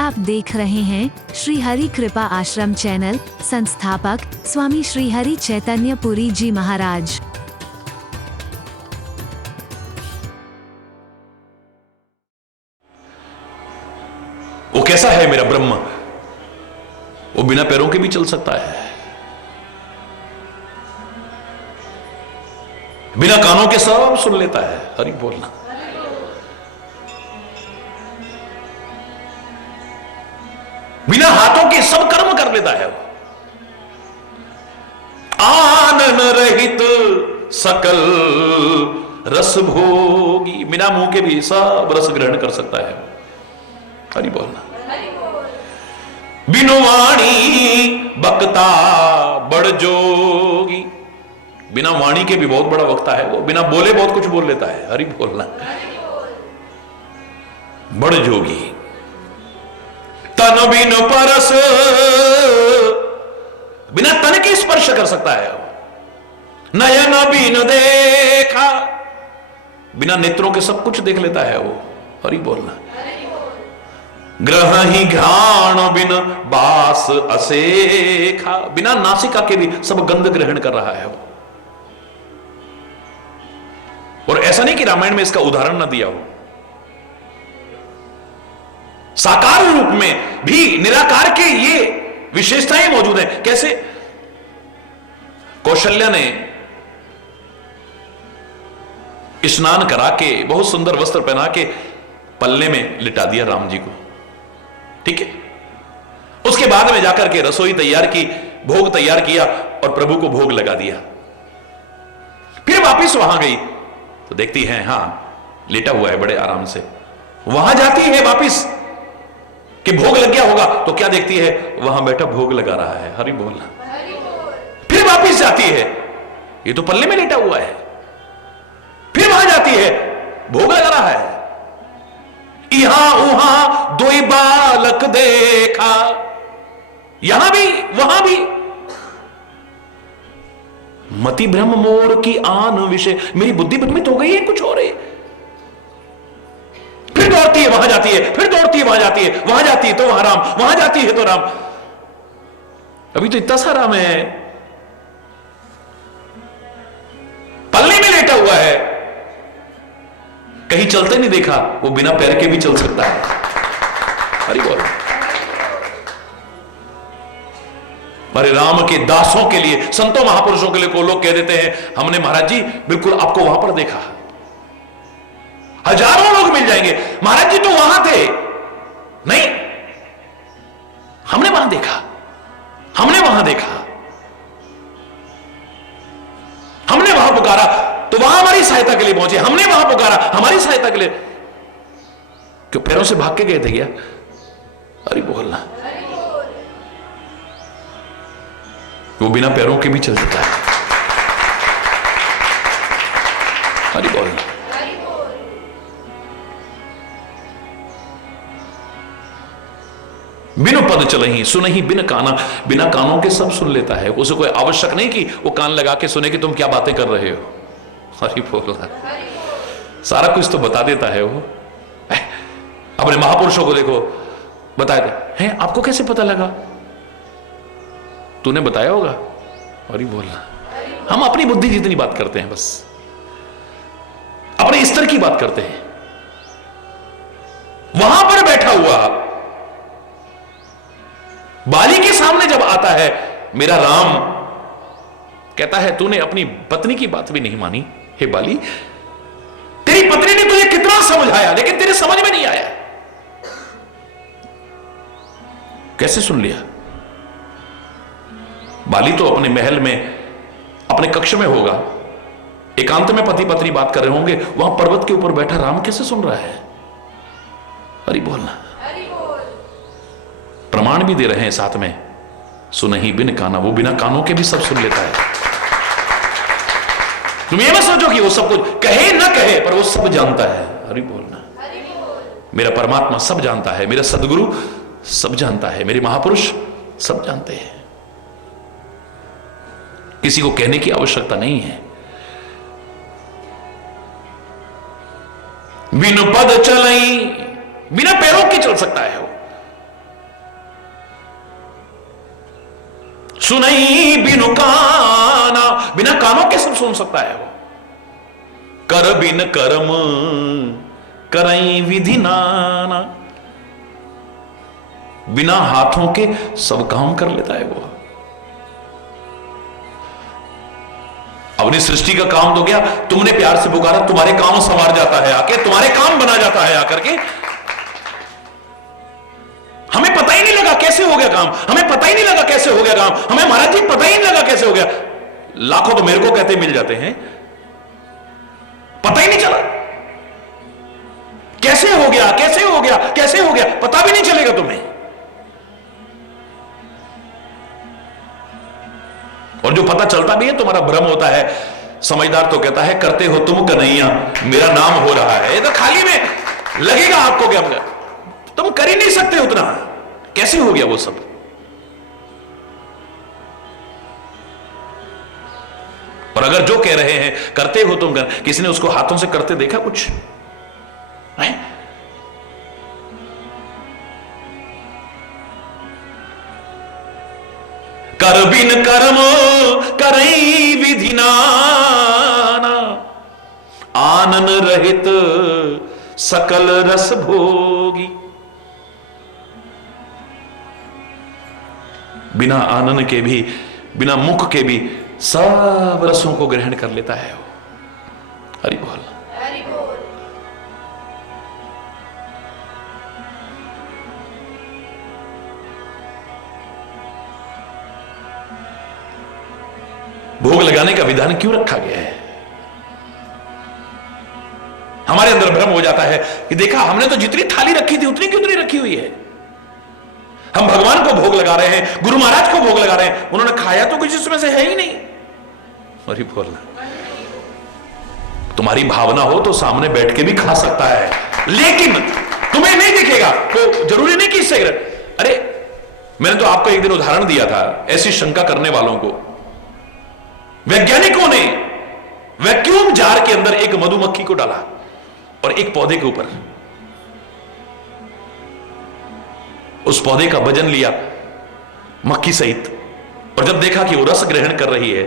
आप देख रहे हैं श्री हरि कृपा आश्रम चैनल। संस्थापक स्वामी श्री हरि चैतन्य पुरी जी महाराज। वो कैसा है मेरा ब्रह्म? वो बिना पैरों के भी चल सकता है, बिना कानों के सब सुन लेता है। हरि बोलना। बिना हाथों के सब कर्म कर लेता है। आनन रहित सकल रस भोगी, बिना मुंह के भी सब रस ग्रहण कर सकता है। हरि बोलना। बिनु वाणी बक्ता बड़ जोगी, बिना वाणी के भी बहुत बड़ा वक्ता है वो, बिना बोले बहुत कुछ बोल लेता है। हरि बोलना। बड़ जोगी। तन बिन परस, बिना तन के स्पर्श कर सकता है। नयन बिन देखा, बिना नेत्रों के सब कुछ देख लेता है वो। हरि बोलना। ग्रह ही घ्राण बिन बास असेखा, बिना नासिका के भी सब गंध ग्रहण कर रहा है वो। और ऐसा नहीं कि रामायण में इसका उदाहरण ना दिया हो, साकार रूप में भी निराकार के ये विशेषताएं मौजूद हैं। कैसे? कौशल्या ने स्नान करा के बहुत सुंदर वस्त्र पहना के पल्ले में लिटा दिया राम जी को, ठीक है। उसके बाद में जाकर के रसोई तैयार की, भोग तैयार किया और प्रभु को भोग लगा दिया। फिर वापिस वहां गई तो देखती है हां लेटा हुआ है बड़े आराम से। वहां जाती है वापिस कि भोग लग गया होगा, तो क्या देखती है? वहां बैठा भोग लगा रहा है। हरि बोलना। फिर वापिस जाती है, ये तो पल्ले में लेटा हुआ है। फिर वहां जाती है, भोग लगा रहा है। यहां वहां दो बालक देखा, यहां भी वहां भी। मति ब्रह्म मोड़ की आन विषय, मेरी बुद्धि भ्रमित हो गई है, कुछ हो रही है। फिर दौड़ती है वहां जाती है, फिर दौड़ती है वहां जाती है, वहां जाती है तो वहां राम, वहां जाती है तो राम। अभी तो इतना सा राम है, पल्ले में लेटा हुआ है, कहीं चलते नहीं देखा। वो बिना पैर के भी चल सकता है। हरि बोल। अरे राम के दासों के लिए, संतों महापुरुषों के लिए को लोग कह देते हैं, हमने महाराज जी बिल्कुल आपको वहां पर देखा। हजारों लोग मिल जाएंगे, महाराज जी तो वहां थे। नहीं, हमने वहां देखा, हमने वहां देखा, हमने वहां पुकारा तो वहां हमारी सहायता के लिए पहुंचे, हमने वहां पुकारा हमारी सहायता के लिए। क्यों पैरों से भाग के गए थे क्या? अरे बोलना। वो बिना पैरों के भी चल सकता है। अरे बोलना। बिनु पद चलही सुनही बिन काना, बिना कानों के सब सुन लेता है। उसे कोई आवश्यक नहीं कि वो कान लगा के सुने कि तुम क्या बातें कर रहे हो। हरि बोलना। सारा कुछ तो बता देता है वो। अपने महापुरुषों को देखो, बताए थे हैं, आपको कैसे पता लगा? तूने बताया होगा। हरि बोलना। हम अपनी बुद्धि जितनी बात करते हैं, बस अपने स्तर की बात करते हैं। वहां पर बैठा हुआ बाली के सामने जब आता है मेरा राम, कहता है तूने अपनी पत्नी की बात भी नहीं मानी। हे बाली, तेरी पत्नी ने तुझे कितना समझाया, लेकिन तेरे समझ में नहीं आया। कैसे सुन लिया? बाली तो अपने महल में, अपने कक्ष में होगा, एकांत में पति पत्नी बात कर रहे होंगे। वहां पर्वत के ऊपर बैठा राम कैसे सुन रहा है? हरि बोलना। प्रमाण भी दे रहे हैं साथ में, सुनही बिन काना, वो बिना कानों के भी सब सुन लेता है। तुम ये मत सोचो कि वो सब कुछ कहे ना कहे, पर वो सब जानता है। हरि बोलना। मेरा परमात्मा सब जानता है, मेरा सदगुरु सब जानता है, मेरे महापुरुष सब जानते हैं। किसी को कहने की आवश्यकता नहीं है। बिनु पद चलई, बिना पैरों के चल सकता है वो। सुनई बिनु काना, बिना कानों के सब सुन सकता है वो। कर बिन कर्म करई विधि नाना, बिना हाथों के सब काम कर लेता है वो। अपनी सृष्टि का काम तो गया, तुमने प्यार से पुकारा, तुम्हारे काम संवार जाता है आके, तुम्हारे काम बना जाता है आकर के। हमें पता ही नहीं लगा कैसे हो गया काम, हमें पता ही नहीं लगा कैसे हो गया काम, हमें महाराज जी पता ही नहीं लगा कैसे हो गया। लाखों तो मेरे को कहते मिल जाते हैं, पता ही नहीं चला कैसे हो गया, कैसे हो गया, कैसे हो गया, पता भी नहीं चलेगा तुम्हें। और जो पता चलता भी है तुम्हारा भ्रम होता है। समझदार तो कहता है करते हो तुम कन्हैया, मेरा नाम हो रहा है। ये तो खाली में लगेगा आपको क्या, तुम कर ही नहीं सकते उतना, कैसे हो गया वो सब। और अगर जो कह रहे हैं करते हो तुम कर, किसी ने उसको हाथों से करते देखा कुछ है? कर बिन कर्म करई विधि नाना, आनन रहित सकल रस भोगी। बिना आनन के भी, बिना मुख के भी सब रसों को ग्रहण कर लेता है वो। हरि बोल। भोग लगाने का विधान क्यों रखा गया है? हमारे अंदर भ्रम हो जाता है कि देखा हमने तो जितनी थाली रखी थी उतनी की उतनी रखी हुई है। हम भगवान को भोग लगा रहे हैं, गुरु महाराज को भोग लगा रहे हैं, उन्होंने खाया तो कुछ इसमें से है ही नहीं। अरे बोलना, तुम्हारी भावना हो तो सामने बैठ के भी खा सकता है, लेकिन तुम्हें नहीं दिखेगा तो जरूरी नहीं कि इससे। अरे मैंने तो आपको एक दिन उदाहरण दिया था ऐसी शंका करने वालों को। वैज्ञानिकों ने वैक्यूम जार के अंदर एक मधुमक्खी को डाला और एक पौधे के ऊपर, उस पौधे का वजन लिया मक्खी सहित, और जब देखा कि वो रस ग्रहण कर रही है,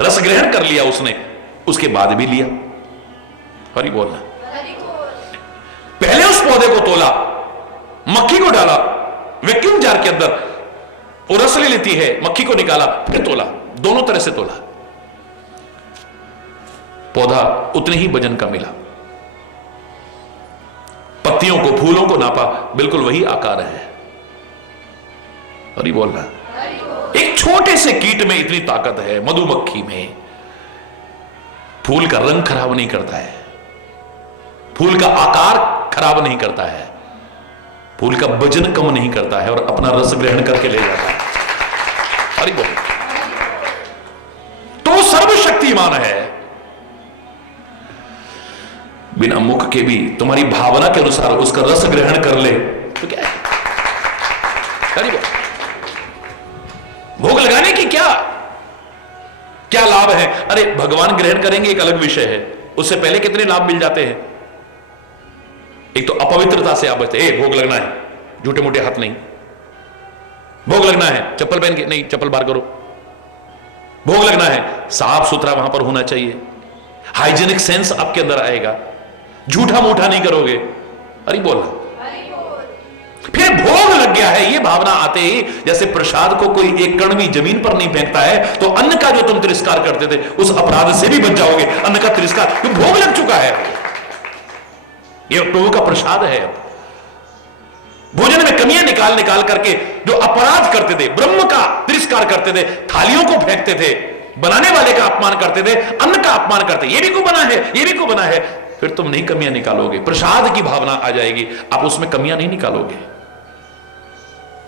रस ग्रहण कर लिया उसने, उसके बाद भी लिया। हरि बोलना। पहले उस पौधे को तोला, मक्खी को डाला वैक्यूम जार के अंदर, वो रस ले लेती है, मक्खी को निकाला, फिर तोला, दोनों तरह से तोला, पौधा उतने ही वजन का मिला। पत्तियों को, फूलों को नापा, बिल्कुल वही आकार है। अरे बोलना, एक छोटे से कीट में इतनी ताकत है, मधुमक्खी में। फूल का रंग खराब नहीं करता है, फूल का आकार खराब नहीं करता है, फूल का वजन कम नहीं करता है, और अपना रस ग्रहण करके ले जाता है। अरे बोल, तो सर्वशक्तिमान है। बिना मुख के भी तुम्हारी भावना के अनुसार उसका रस ग्रहण कर ले तो क्या है? अरे बोल, भोग लगाने की क्या क्या लाभ है? अरे भगवान ग्रहण करेंगे एक अलग विषय है, उससे पहले कितने लाभ मिल जाते हैं। एक तो अपवित्रता से आप बचते, भोग लगना है, झूठे मोटे हाथ नहीं, भोग लगना है चप्पल पहन के नहीं, चप्पल बाहर करो, भोग लगना है साफ सुथरा वहां पर होना चाहिए, हाइजीनिक सेंस आपके अंदर आएगा, झूठा मूठा नहीं करोगे। अरे बोला, फिर भोग लग गया है ये भावना आते ही, जैसे प्रसाद को कोई एक कण भी जमीन पर नहीं फेंकता है, तो अन्न का जो तुम तिरस्कार करते थे उस अपराध से भी बच जाओगे। अन्न का तिरस्कार, तो भोग लग चुका है, ये प्रभु का प्रसाद है। भोजन में कमियां निकाल निकाल करके जो अपराध करते थे, ब्रह्म का तिरस्कार करते थे, थालियों को फेंकते थे, बनाने वाले का अपमान करते थे, अन्न का अपमान करते, ये भी को बना है, ये भी को बना है, फिर तुम नहीं कमियां निकालोगे, प्रसाद की भावना आ जाएगी, आप उसमें कमियां नहीं निकालोगे।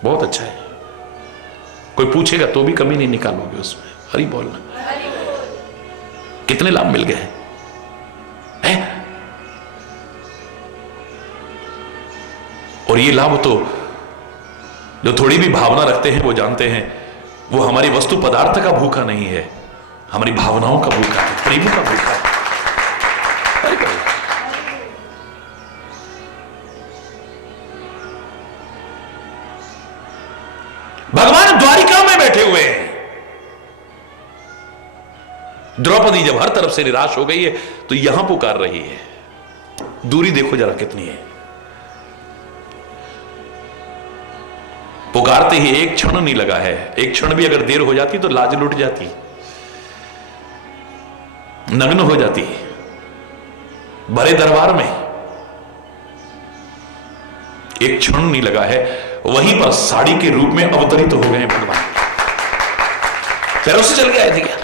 बहुत अच्छा है, कोई पूछेगा तो भी कमी नहीं निकालोगे उसमें। हरि बोलना, कितने लाभ मिल गए हैं? और ये लाभ तो जो थोड़ी भी भावना रखते हैं वो जानते हैं, वो हमारी वस्तु पदार्थ का भूखा नहीं है, हमारी भावनाओं का भूखा है, प्रेम का भूखा है। भगवान द्वारिका बैठे हुए हैं। द्रौपदी जब हर तरफ से निराश हो गई है तो यहां पुकार रही है। दूरी देखो जरा कितनी है। पुकारते ही एक क्षण नहीं लगा है। एक क्षण भी अगर देर हो जाती तो लाज लुट जाती, नग्न हो जाती। भरे दरबार में एक क्षण नहीं लगा है, वहीं पर साड़ी के रूप में अवतरित हो गए भगवान। पैरों से चल के आए थे क्या?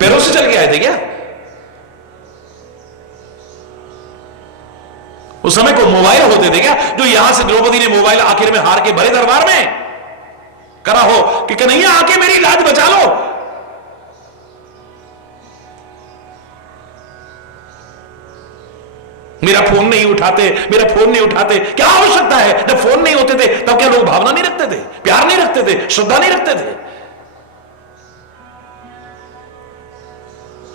पैरों से चल के आए थे क्या? उस समय को मोबाइल होते थे क्या जो यहां से द्रौपदी ने मोबाइल आखिर में हार के भरे दरबार में करा हो कि कन्हैया आके मेरी लाज बचा लो? मेरा फोन नहीं उठाते, मेरा फोन नहीं उठाते। क्या आवश्यकता है? जब फोन नहीं होते थे तब क्या लोग भावना नहीं रखते थे, प्यार नहीं रखते थे, श्रद्धा नहीं रखते थे?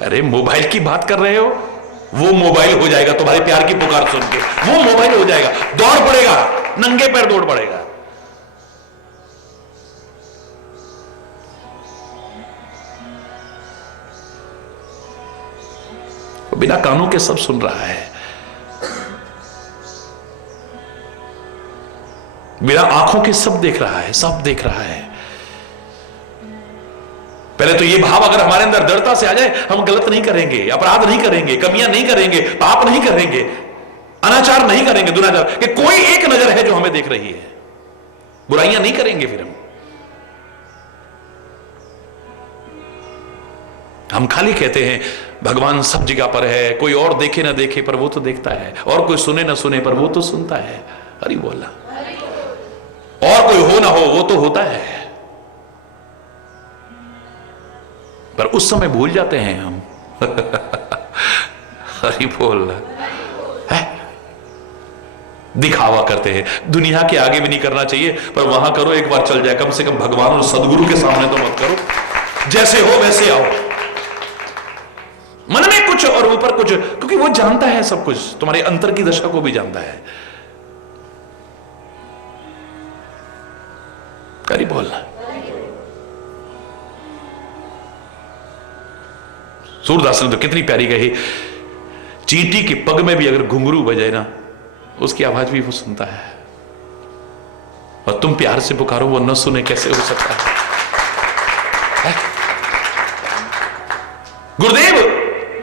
अरे मोबाइल की बात कर रहे हो, वो मोबाइल हो जाएगा तुम्हारे प्यार की पुकार सुन के। वो मोबाइल हो जाएगा, दौड़ पड़ेगा, नंगे पैर दौड़ पड़ेगा। बिना कानों के सब सुन रहा है, बिना आंखों के सब देख रहा है, सब देख रहा है। पहले तो ये भाव अगर हमारे अंदर दृढ़ता से आ जाए, हम गलत नहीं करेंगे, अपराध नहीं करेंगे, कमियां नहीं करेंगे, पाप नहीं करेंगे, अनाचार नहीं करेंगे, दुराचार, कि कोई एक नजर है जो हमें देख रही है, बुराइयां नहीं करेंगे। फिर हम खाली कहते हैं भगवान सब जगह पर है, कोई और देखे ना देखे पर वो तो देखता है, और कोई सुने ना सुने पर वो तो सुनता है। हरि बोला। और कोई हो ना हो वो तो होता है, पर उस समय भूल जाते हैं हम। हरि बोल है, दिखावा करते हैं। दुनिया के आगे भी नहीं करना चाहिए, पर वहां करो एक बार चल जाए, कम से कम भगवान और सदगुरु के सामने तो मत करो। जैसे हो वैसे आओ, मन में कुछ और ऊपर कुछ, क्योंकि वो जानता है सब कुछ, तुम्हारे अंतर की दशा को भी जानता है। करी बोलना। सूरदास ने तो कितनी प्यारी कही, चींटी के पग में भी अगर घुंघरू बजे ना, उसकी आवाज भी वो सुनता है, और तुम प्यार से पुकारो वो न सुने, कैसे हो सकता है? गुरुदेव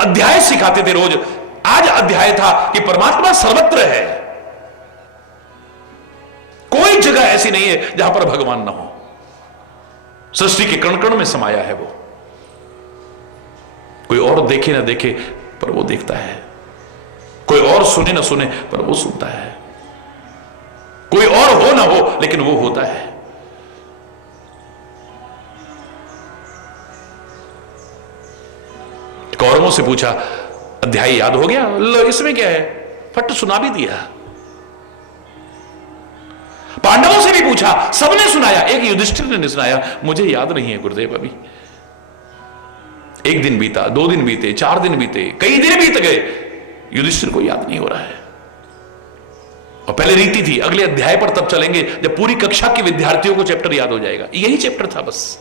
अध्याय सिखाते थे रोज। आज अध्याय था कि परमात्मा सर्वत्र है, कोई जगह ऐसी नहीं है जहां पर भगवान ना हो। सृष्टि के कण कण में समाया है वो। कोई और देखे ना देखे पर वो देखता है, कोई और सुने ना सुने पर वो सुनता है, कोई और हो ना हो लेकिन वो होता है। कौरवों से पूछा, अध्याय याद हो गया? लो इसमें क्या है, फट सुना भी दिया। पांडवों से भी पूछा, सबने सुनाया, एक युधिष्ठिर ने सुनाया, मुझे याद नहीं है गुरुदेव अभी। एक दिन बीता, 2 दिन बीते, 4 दिन बीते, कई दिन बीत गए, युधिष्ठिर को याद नहीं हो रहा है। और पहले रीति थी अगले अध्याय पर तब चलेंगे जब पूरी कक्षा के विद्यार्थियों को चैप्टर याद हो जाएगा। यही चैप्टर था बस।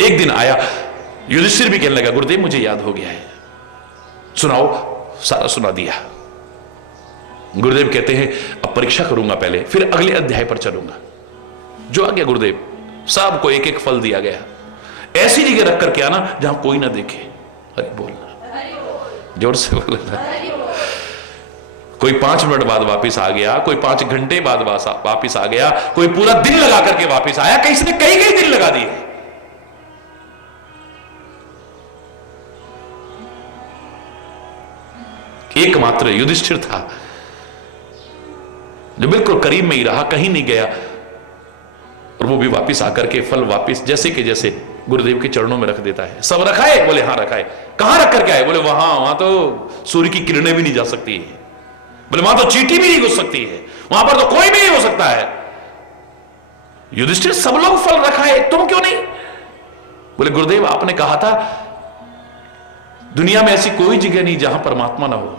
एक दिन आया, युधिष्ठिर भी कहने लगा, गुरुदेव मुझे याद हो गया है, सुनाओ। सारा सुना दिया। गुरुदेव कहते हैं अब परीक्षा करूंगा पहले, फिर अगले अध्याय पर चलूंगा। जो आ गया गुरुदेव, सबको एक एक फल दिया गया। ऐसी जगह रख करके आना जहां कोई ना देखे। अरे बोलना, जोर से बोलना। कोई 5 मिनट बाद वापस आ गया, कोई 5 घंटे बाद वापस आ गया, कोई पूरा दिन लगा करके वापस आया, किसी ने कई कई दिन लगा दिए। एकमात्र युधिष्ठिर था जो बिल्कुल करीब में ही रहा, कहीं नहीं गया, और वो भी वापस आकर के फल वापस जैसे के जैसे गुरुदेव के चरणों में रख देता है। सब रखा है? बोले हाँ रखा है। कहां रख करके आए? बोले वहां तो सूर्य की किरणें भी नहीं जा सकती है। बोले वहां तो चींटी भी नहीं घुस सकती है, वहां पर तो कोई भी नहीं हो सकता है। युधिष्ठिर सब लोग फल रखा है, तुम क्यों नहीं? बोले गुरुदेव आपने कहा था दुनिया में ऐसी कोई जगह नहीं जहां परमात्मा ना हो,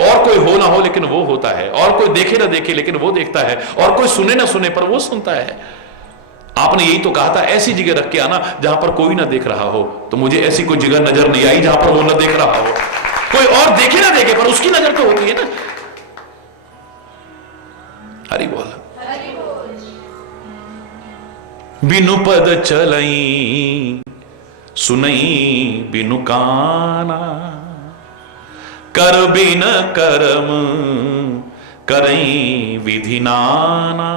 और कोई हो ना हो लेकिन वो होता है, और कोई देखे ना देखे लेकिन वो देखता है, और कोई सुने ना सुने पर वो सुनता है। आपने यही तो कहा था ऐसी जगह रख के आना जहां पर कोई ना देख रहा हो, तो मुझे ऐसी कोई जगह नजर नहीं आई जहां पर वो ना देख रहा हो। कोई और देखे ना देखे पर उसकी नजर तो होती है ना। हरि बोल। बिनु पद चलई सुनई बिनु काना, कर बिन करम करई विधि नाना।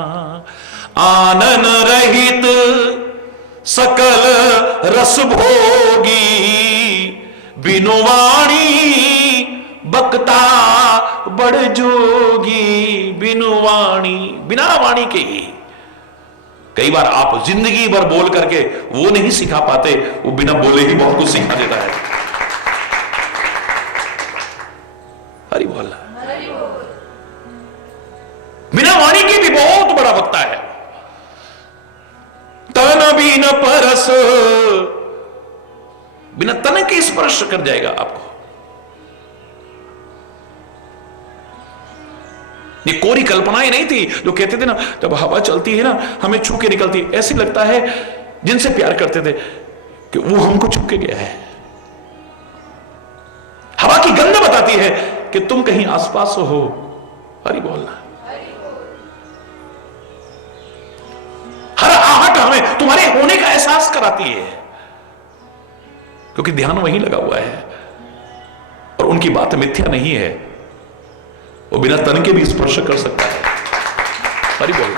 आनन रहित सकल रस भोगी, बिनु वाणी बक्ता बड़ जोगी। बिनु वाणी, बिना वाणी के ही कई बार आप जिंदगी भर बोल करके वो नहीं सिखा पाते, वो बिना बोले ही बहुत कुछ सिखा देता है। हरि बोल। बिना वाणी के भी बहुत बड़ा वक्ता है। तन बिन परस, बिना तन के स्पर्श कर जाएगा आपको। ये कोरी कल्पनाएं नहीं थी जो कहते थे ना, जब हवा चलती है ना हमें छू के निकलती है, ऐसे लगता है जिनसे प्यार करते थे कि वो हमको छू के गया है। हवा की गंध बताती है कि तुम कहीं आसपास हो। हरि बोलना। हर आहट हमें तुम्हारे होने का एहसास कराती है, क्योंकि ध्यान वहीं लगा हुआ है और उनकी बात मिथ्या नहीं है। वो बिना तन के भी स्पर्श कर सकता है। हरि बोल।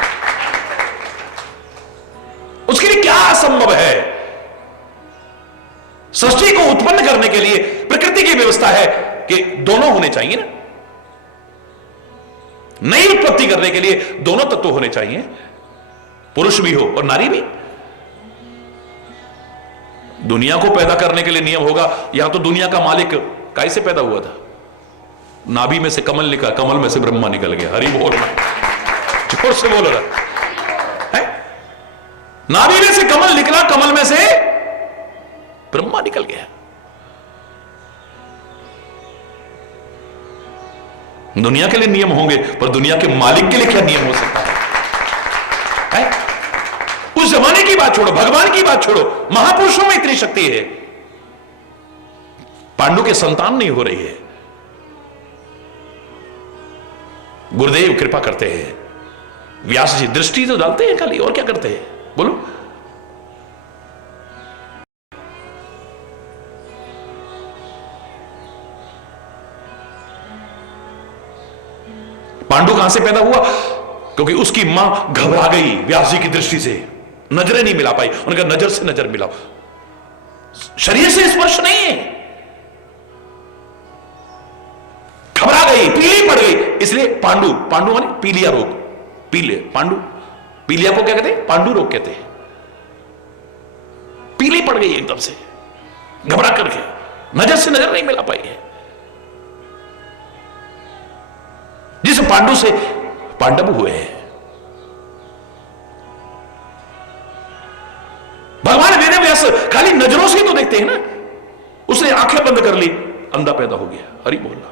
उसके लिए क्या असंभव है? सृष्टि को उत्पन्न करने के लिए प्रकृति की व्यवस्था है कि दोनों होने चाहिए ना। नई उत्पत्ति करने के लिए दोनों तत्व होने चाहिए, पुरुष भी हो और नारी भी। दुनिया को पैदा करने के लिए नियम होगा, या तो दुनिया का मालिक कैसे पैदा हुआ था? नाभि में से कमल निकला, कमल में से ब्रह्मा निकल गया। हरि बोल। जोर से बोल रहा है। नाभि में से कमल निकला, कमल में से ब्रह्मा निकल गया। दुनिया के लिए नियम होंगे, पर दुनिया के मालिक के लिए क्या नियम हो सकता है? उस जमाने की बात छोड़ो, भगवान की बात छोड़ो, महापुरुषों में इतनी शक्ति है। पांडु के संतान नहीं हो रही है। गुरुदेव कृपा करते हैं, व्यास जी दृष्टि तो डालते हैं खाली, और क्या करते हैं बोलो? पांडु कहां से पैदा हुआ? क्योंकि उसकी मां घबरा गई व्यास जी की दृष्टि से, नजरें नहीं मिला पाई। उनका नजर से नजर मिला, शरीर से स्पर्श नहीं है, घबरा गई, पीली पड़ गई। इसलिए पांडु, पांडु माने पीलिया रोग, पीले पांडु, पीलिया को क्या कहते हैं? पांडु रोग कहते हैं। पीली पड़ गई एकदम से, घबरा करके, नजर से नजर नहीं मिला पाई है। जिस पांडु से पांडव हुए हैं। भगवान वेद व्यास खाली नजरों से तो देखते हैं ना। उसने आंखें बंद कर ली, अंधा पैदा हो गया। हरि बोलना।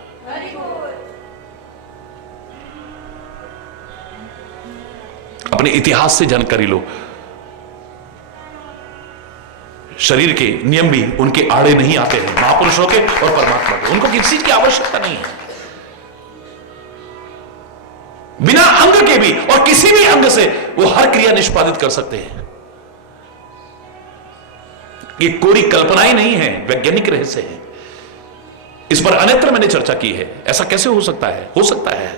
अपने इतिहास से जानकारी लो। शरीर के नियम भी उनके आड़े नहीं आते हैं, महापुरुषों के और परमात्मा के। उनको किसी चीज की आवश्यकता नहीं है। बिना अंग के भी और किसी भी अंग से वो हर क्रिया निष्पादित कर सकते हैं। ये कोरी कल्पनाएं नहीं है, वैज्ञानिक रहस्य है। इस पर अन्यत्र मैंने चर्चा की है। ऐसा कैसे हो सकता है? हो सकता है।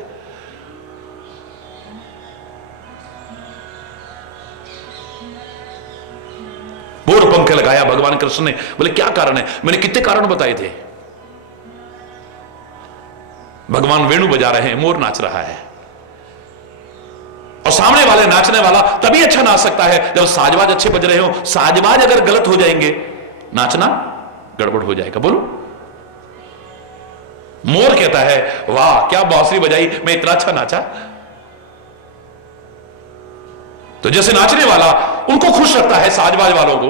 मोर पंख लगाया भगवान कृष्ण ने। बोले क्या कारण है? मैंने कितने कारण बताए थे। भगवान वेणु बजा रहे हैं, मोर नाच रहा है, और सामने वाले नाचने वाला तभी अच्छा नाच सकता है जब साजबाज अच्छे बज रहे हो। साजबाज अगर गलत हो जाएंगे, नाचना गड़बड़ हो जाएगा। बोलो। मोर कहता है वाह क्या बांसुरी बजाई, मैं इतना अच्छा नाचा। तो जैसे नाचने वाला उनको खुश रखता है, साजबाज वालों को,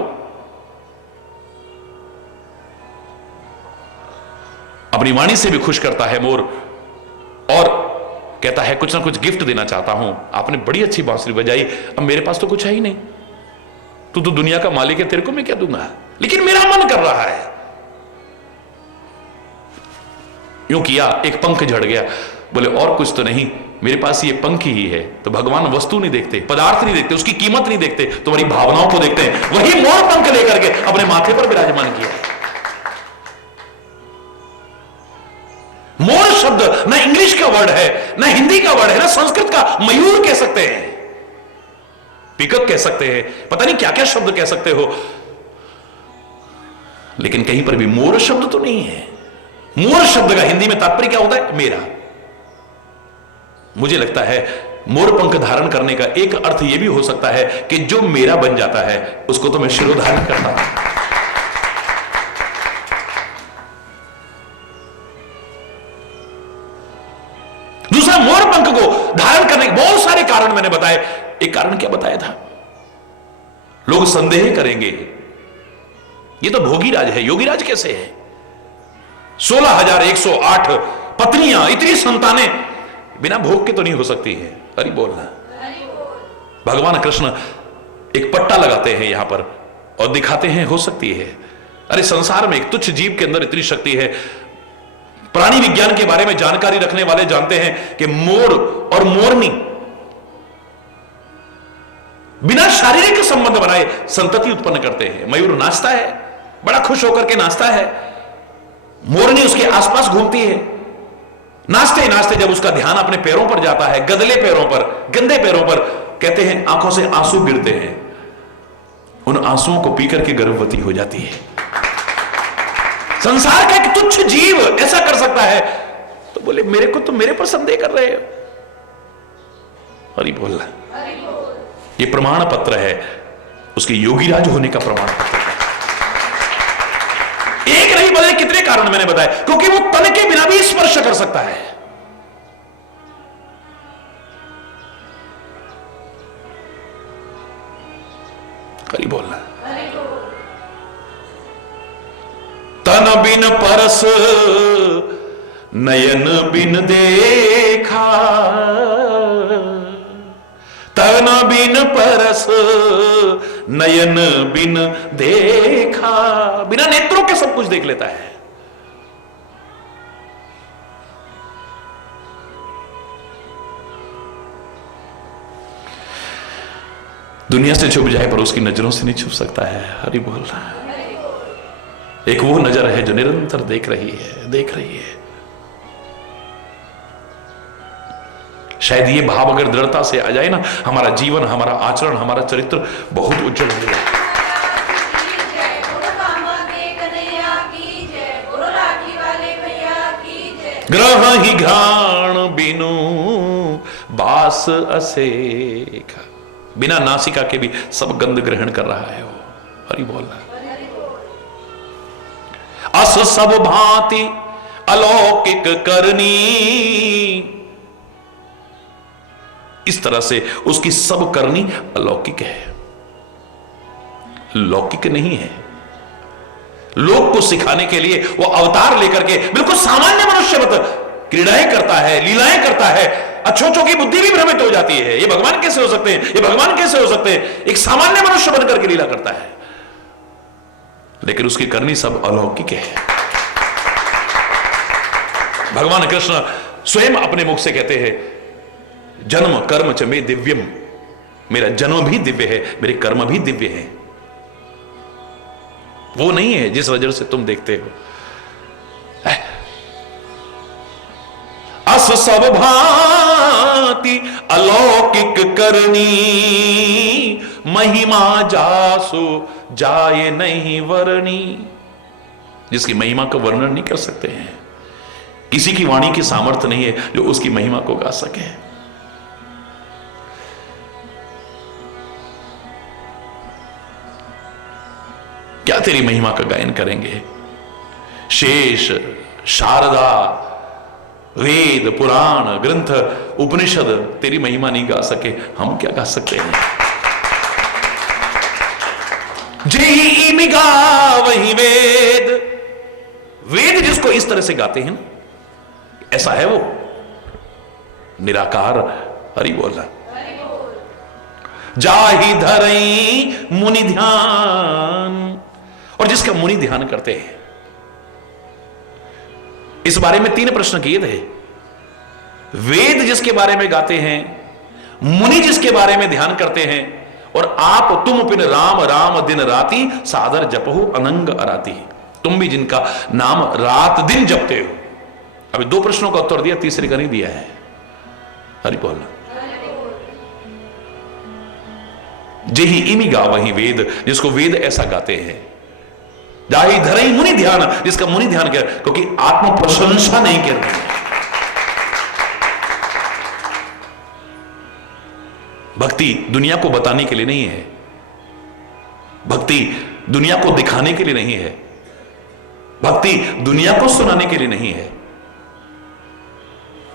अपनी वाणी से भी खुश करता है मोर। कहता है कुछ ना कुछ गिफ्ट देना चाहता हूं, आपने बड़ी अच्छी बांसुरी बजाई, अब मेरे पास तो कुछ है ही नहीं, तू तो दुनिया का मालिक है, तेरे को मैं क्या दूंगा, लेकिन मेरा मन कर रहा है। यूं किया, एक पंख झड़ गया, बोले और कुछ तो नहीं, मेरे पास ये पंख ही है। तो भगवान वस्तु नहीं देखते, पदार्थ नहीं देखते, उसकी कीमत नहीं देखते, तुम्हारी भावनाओं को देखते हैं। वही मोर पंख लेकर के अपने माथे पर विराजमान किया। मोर शब्द ना इंग्लिश का वर्ड है, ना हिंदी का वर्ड है, ना संस्कृत का। मयूर कह सकते हैं, पिकअप कह सकते हैं, पता नहीं क्या क्या शब्द कह सकते हो, लेकिन कहीं पर भी मोर शब्द तो नहीं है। मोर शब्द का हिंदी में तात्पर्य क्या होता है? मेरा। मुझे लगता है मोर पंख धारण करने का एक अर्थ यह भी हो सकता है कि जो मेरा बन जाता है उसको तो मैं शिरोधारण करता हूं। दूसरा, मोर पंख को धारण करने के बहुत सारे कारण मैंने बताए। एक कारण क्या बताया था? लोग संदेह करेंगे ये तो भोगीराज है, योगीराज कैसे है? 16,108 पत्नियां, इतनी संतानें बिना भोग के तो नहीं हो सकती है। अरे बोलना। भगवान कृष्ण एक पट्टा लगाते हैं यहां पर और दिखाते हैं हो सकती है। अरे संसार में एक तुच्छ जीव के अंदर इतनी शक्ति है। प्राणी विज्ञान के बारे में जानकारी रखने वाले जानते हैं कि मोर और मोरनी बिना शारीरिक संबंध बनाए संतति उत्पन्न करते हैं। मयूर नाचता है, बड़ा खुश होकर के नाचता है, मोरनी उसके आसपास घूमती है। नाचते नाचते जब उसका ध्यान अपने पैरों पर जाता है, गदले पैरों पर, गंदे पैरों पर, कहते हैं आंखों से आंसू गिरते हैं, उन आंसुओं को पीकर के गर्भवती हो जाती है। संसार का एक तुच्छ जीव ऐसा कर सकता है, तो बोले मेरे को तो मेरे पर संदेह कर रहे हो। हरि बोल। ये प्रमाण पत्र है उसके योगीराज होने का प्रमाण पत्र है। एक नहीं बल्कि कितने कारण मैंने बताए, क्योंकि वो तन के बिना भी स्पर्श कर सकता है। करी बोलना। तन बिन परस नयन बिन देखा, तन बिन परस नयन बिन देखा। बिना नेत्रों के सब कुछ देख लेता है। दुनिया से छुप जाए पर उसकी नजरों से नहीं छुप सकता है। हरि बोल रहा है। एक वो नजर है जो निरंतर देख रही है, देख रही है। शायद ये भाव अगर दृढ़ता से आ जाए ना, हमारा जीवन, हमारा आचरण, हमारा चरित्र बहुत उज्जवल हो जाए। ग्रह ही घ्राण बिनु बास असेखा। बिना नासिका के भी सब गंध ग्रहण कर रहा है वो। हरि बोल रहा है। अस सब भांति अलौकिक करनी। इस तरह से उसकी सब करनी अलौकिक है, लौकिक नहीं है। लोक को सिखाने के लिए वो अवतार लेकर के बिल्कुल सामान्य मनुष्य मत क्रीड़ाएं करता है, लीलाएं करता है। अच्छों की बुद्धि भी भ्रमित हो जाती है। ये भगवान कैसे हो सकते हैं, ये भगवान कैसे हो सकते हैं। एक सामान्य मनुष्य बनकर के लीला करता है, लेकिन उसकी करनी सब अलौकिक है। भगवान कृष्ण स्वयं अपने मुख से कहते हैं, जन्म कर्म च मे दिव्यम। मेरा जन्म भी दिव्य है, मेरे कर्म भी दिव्य है। वो नहीं है जिस वजह से तुम देखते हो। अस सब भांति अलौकिक करनी, महिमा जासो जाए नहीं वर्णी। जिसकी महिमा का वर्णन नहीं कर सकते हैं। किसी की वाणी की सामर्थ्य नहीं है जो उसकी महिमा को गा सके। क्या तेरी महिमा का गायन करेंगे? शेष, शारदा, वेद, पुराण, ग्रंथ, उपनिषद तेरी महिमा नहीं गा सके, हम क्या गा सकते हैं? जेई में गा वही वेद। वेद जिसको इस तरह से गाते हैं ना, ऐसा है वो। निराकार। हरि बोलना। जाहि धरई मुनि ध्यान, और जिसका मुनि ध्यान करते हैं। इस बारे में 3 प्रश्न किए थे। वेद जिसके बारे में गाते हैं, मुनि जिसके बारे में ध्यान करते हैं, और आप तुम पिन राम राम दिन राती सादर जपहु अनंग अराती। तुम भी जिनका नाम रात दिन जपते हो। अभी 2 प्रश्नों का उत्तर दिया, तीसरे का नहीं दिया है। हरि बोलना। जेहि इमि गा वही वेद, जिसको वेद ऐसा गाते हैं। जाहि धरई मुनि ध्यान, जिसका मुनि ध्यान किया, क्योंकि आत्म प्रशंसा नहीं करते। भक्ति दुनिया को बताने के लिए नहीं है, भक्ति दुनिया को दिखाने के लिए नहीं है, भक्ति दुनिया को सुनाने के लिए नहीं है,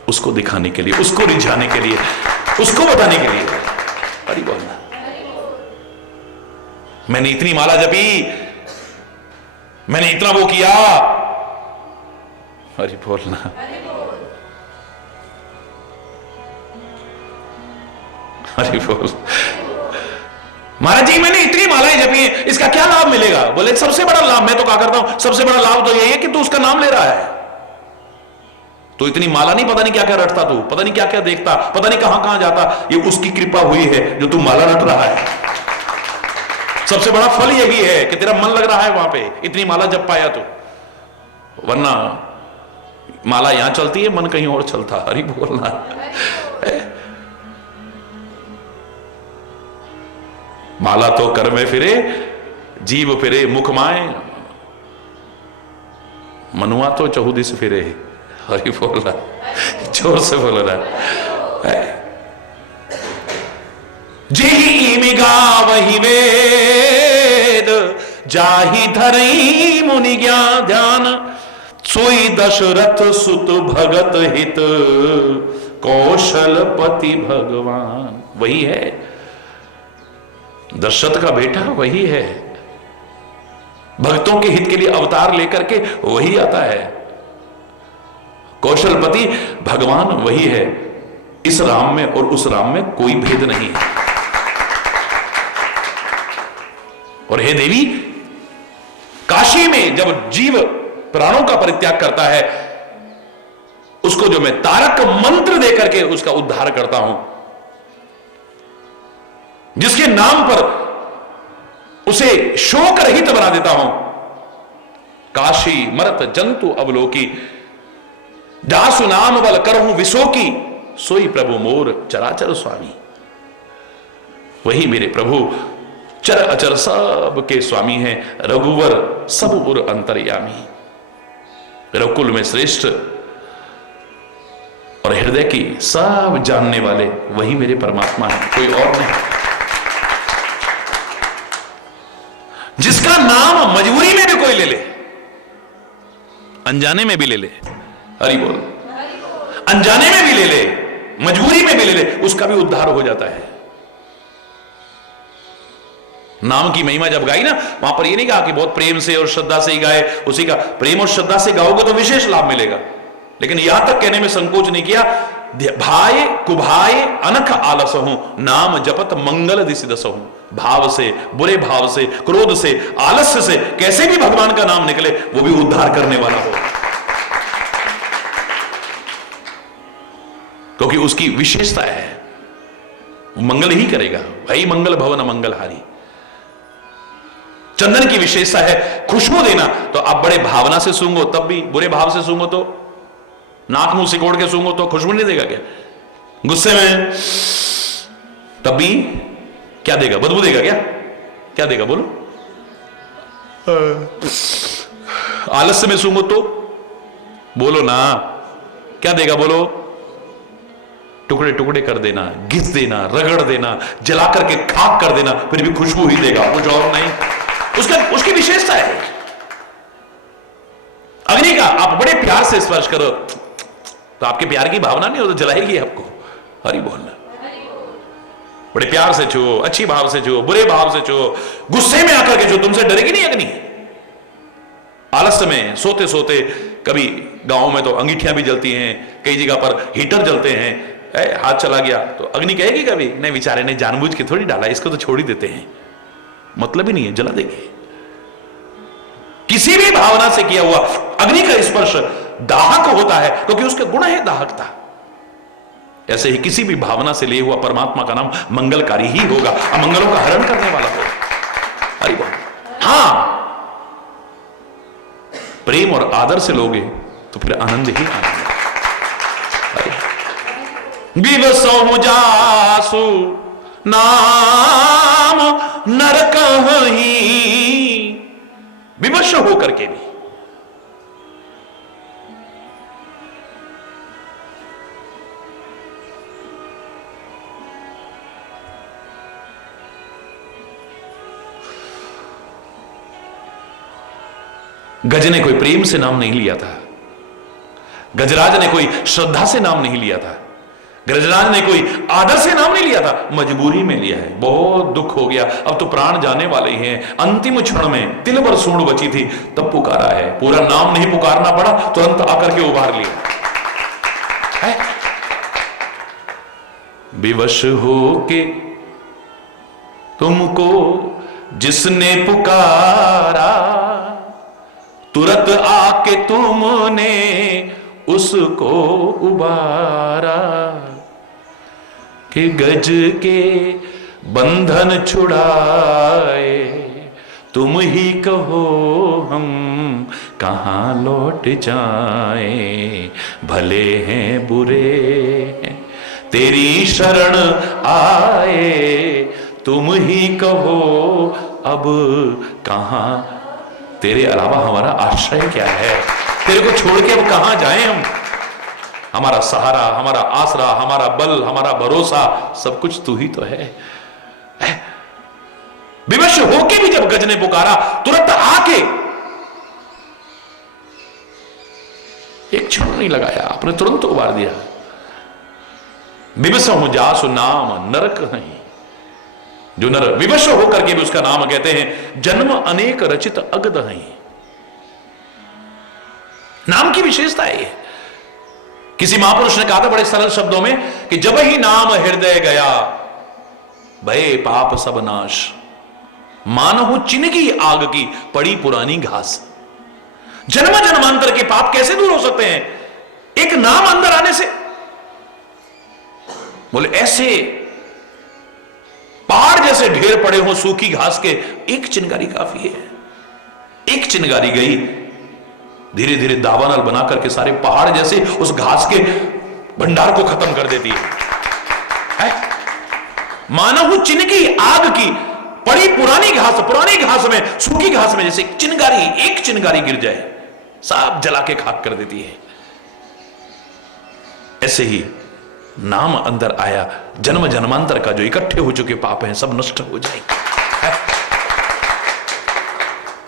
उसको दिखाने के लिए, उसको रिझाने के लिए, उसको बताने के लिए। हरि बोलना। मैंने इतनी माला जपी, मैंने इतना वो किया। हरि बोलना। हरि बोल। महाराज जी मैंने इतनी मालाएं जपी हैं, इसका क्या लाभ मिलेगा? बोले सबसे बड़ा लाभ, मैं तो क्या करता हूं, सबसे बड़ा लाभ तो यही है कि तू उसका नाम ले रहा है। तो इतनी माला नहीं, पता नहीं क्या क्या रटता तू, पता नहीं क्या क्या देखता, पता नहीं कहां कहां जाता। ये उसकी कृपा हुई है जो तू माला रट रहा है। सबसे बड़ा फल यही है कि तेरा मन लग रहा है वहां पे, इतनी माला जप पाया तू। वरना माला यहां चलती है, मन कहीं और चलता। हरि बोलना। माला तो कर में फिरे, जीव फिरे मुख माए, मनुआ तो चहुदिस फिरे। हरि बोला। जोर से बोल रहा है। जेहि इमि गावहि वेद, जाहि धरई मुनि ज्ञान ध्यान, सोई दशरथ सुत भगत हित, कौशलपति भगवान। वही है दशरथ का बेटा, वही है भक्तों के हित के लिए अवतार लेकर के वही आता है। कौशलपति भगवान वही है। इस राम में और उस राम में कोई भेद नहीं है। और हे देवी, काशी में जब जीव प्राणों का परित्याग करता है, उसको जो मैं तारक मंत्र देकर के उसका उद्धार करता हूं, जिसके नाम पर उसे शोक रहित बना देता हूं। काशी मरत जंतु अवलोकी, दासु नाम बल करहूं विशोकी, सोई प्रभु मोर चराचर स्वामी। वही मेरे प्रभु चर अचर सब के स्वामी हैं। रघुवर सब उर अंतर्यामी, रघुकुल में श्रेष्ठ और हृदय की सब जानने वाले वही मेरे परमात्मा है, कोई और नहीं। जिसका नाम मजबूरी में भी कोई ले ले, अनजाने में भी ले ले, हरि बोल, अनजाने में भी ले ले, मजबूरी में भी ले ले, उसका भी उद्धार हो जाता है। नाम की महिमा जब गाई ना, वहां पर ये नहीं कहा कि बहुत प्रेम से और श्रद्धा से ही गाए, उसी का प्रेम और श्रद्धा से गाओगे तो विशेष लाभ मिलेगा। लेकिन यहां तक कहने में संकोच नहीं किया, भाई कुभाए अनख आलस हूं, नाम जपत मंगल दिस दस हूं। भाव से, बुरे भाव से, क्रोध से, आलस्य से कैसे भी भगवान का नाम निकले, वो भी उद्धार करने वाला हो, क्योंकि उसकी विशेषता है, वो मंगल ही करेगा। भाई मंगल भवन मंगलहारी। चंदन की विशेषता है खुशबू देना। तो आप बड़े भावना से सूंघो तब भी, बुरे भाव से सूंघो तो, नाक मुंह सिकोड़ के सूंघो तो खुशबू नहीं देगा क्या? गुस्से में तब भी क्या देगा? बदबू देगा क्या? क्या देगा बोलो? आलस्य में सूंघो तो बोलो ना, क्या देगा बोलो? टुकड़े टुकड़े कर देना, घिस देना, रगड़ देना, जला करके खाक कर देना, फिर भी खुशबू ही देगा, कुछ और नहीं। उसकी विशेषता है। अग्नि का आप बड़े प्यार से स्पर्श करो तो आपके प्यार की भावना नहीं हो तो जलाएगी आपको। हरि बोलना। बड़े प्यार से छुओ, अच्छी भाव से छुओ, बुरे भाव से छुओ, गुस्से में आकर के छुओ, तुमसे डरेगी नहीं अग्नि। आलस्य में सोते सोते, कभी गांव में तो अंगीठियां भी जलती हैं, कई जगह पर हीटर जलते हैं, हाथ चला गया तो अग्नि कहेगी कभी? नहीं, बेचारे ने जानबूझ के थोड़ी डाला, इसको तो छोड़ ही देते हैं, मतलब ही नहीं है, जला देंगे। किसी भी भावना से किया हुआ अग्नि का स्पर्श दाहक होता है, क्योंकि उसका गुण है दाहकता। ऐसे ही किसी भी भावना से लिए हुआ परमात्मा का नाम मंगलकारी ही होगा, अमंगलों का हरण करने वाला होगा। अरे वाह! हां, प्रेम और आदर से लोगे तो फिर आनंद ही आनंद। विवसो जासु नाम नरक ही, विवश होकर के भी गज ने कोई प्रेम से नाम नहीं लिया था, गजराज ने कोई श्रद्धा से नाम नहीं लिया था, गजराज ने कोई आदर से नाम नहीं लिया था, मजबूरी में लिया है। बहुत दुख हो गया, अब तो प्राण जाने वाले हैं, अंतिम क्षण में तिल भर सूंड बची थी तब पुकारा है, पूरा नाम नहीं पुकारना पड़ा, तुरंत आकर के उभार लिया है। विवश हो के तुमको जिसने पुकारा, तुरंत आके तुमने उसको उबारा, कि गज के बंधन छुड़ाए तुम ही कहो हम कहां लौट जाएं, भले हैं बुरे हैं तेरी शरण आए, तुम ही कहो अब कहां, तेरे अलावा हमारा आश्रय क्या है, तेरे को छोड़ के अब कहां जाएं हम, हमारा सहारा, हमारा आसरा, हमारा बल, हमारा भरोसा, सब कुछ तू ही तो है। विवश होके भी जब गज ने पुकारा, तुरंत आके एक क्षण नहीं लगाया, आपने तुरंत उबार दिया। विवश हो जासु नाम नरक नहीं, जो नर विवश होकर के भी उसका नाम कहते हैं, जन्म अनेक रचित अगद नहीं। नाम की विशेषता है ये। किसी महापुरुष ने कहा था बड़े सरल शब्दों में कि जब ही नाम हृदय गया भये पाप सब नाश, मानहु चिनकी आग की पड़ी पुरानी घास। जन्म जन्मांतर के पाप कैसे दूर हो सकते हैं एक नाम अंदर आने से? बोले ऐसे पहाड़ जैसे ढेर पड़े हो सूखी घास के, एक चिनगारी काफी है। एक चिनगारी गई, धीरे धीरे दावानल बना करके सारे पहाड़ जैसे उस घास के भंडार को खत्म कर देती है। मानव चिनकी आग की पड़ी पुरानी घास में, सूखी घास में जैसे एक चिनगारी गिर जाए सब जला के खाक कर देती है। ऐसे ही नाम अंदर आया, जन्म जन्मांतर का जो इकट्ठे हो चुके पाप हैं सब नष्ट हो जाएंगे।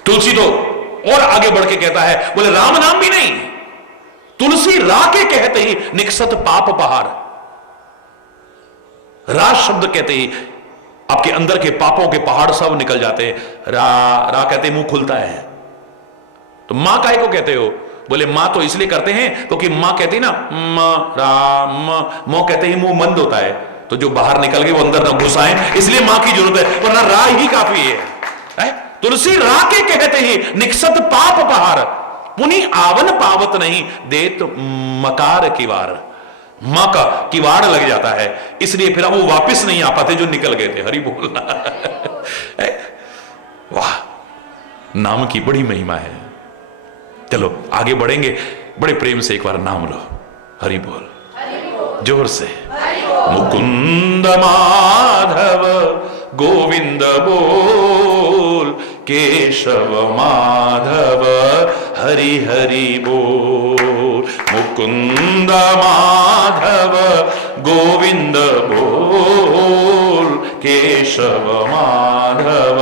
तुलसी तो और आगे बढ़ के कहता है, बोले राम नाम भी नहीं, तुलसी रा के कहते ही निकसत पाप पहाड़। रा शब्द कहते ही आपके अंदर के पापों के पहाड़ सब निकल जाते हैं। रा कहते मुंह खुलता है। तो मां काहे को कहते हो? बोले मां तो इसलिए करते हैं क्योंकि मां कहती ना मो कहते ही मुंह बंद होता है, तो जो बाहर निकल गए वो अंदर ना घुसाएं, इसलिए मां की जरूरत है, वरना रा ही काफी है। तुलसी रा के कहते ही निकसत पाप पहाड़, पुनि आवन पावत नहीं देत मकार किवार। मां का किवाड़ लग जाता है, इसलिए फिर अब वो वापस नहीं आ पाते जो निकल गए थे। हरि बोलना। वाह, नाम की बड़ी महिमा है। चलो आगे बढ़ेंगे, बड़े प्रेम से एक बार नाम लो, हरि बोल, जोर से। मुकुंद माधव गोविंद बोल, केशव माधव हरि हरि बोल। मुकुंद माधव गोविंद बोल, केशव माधव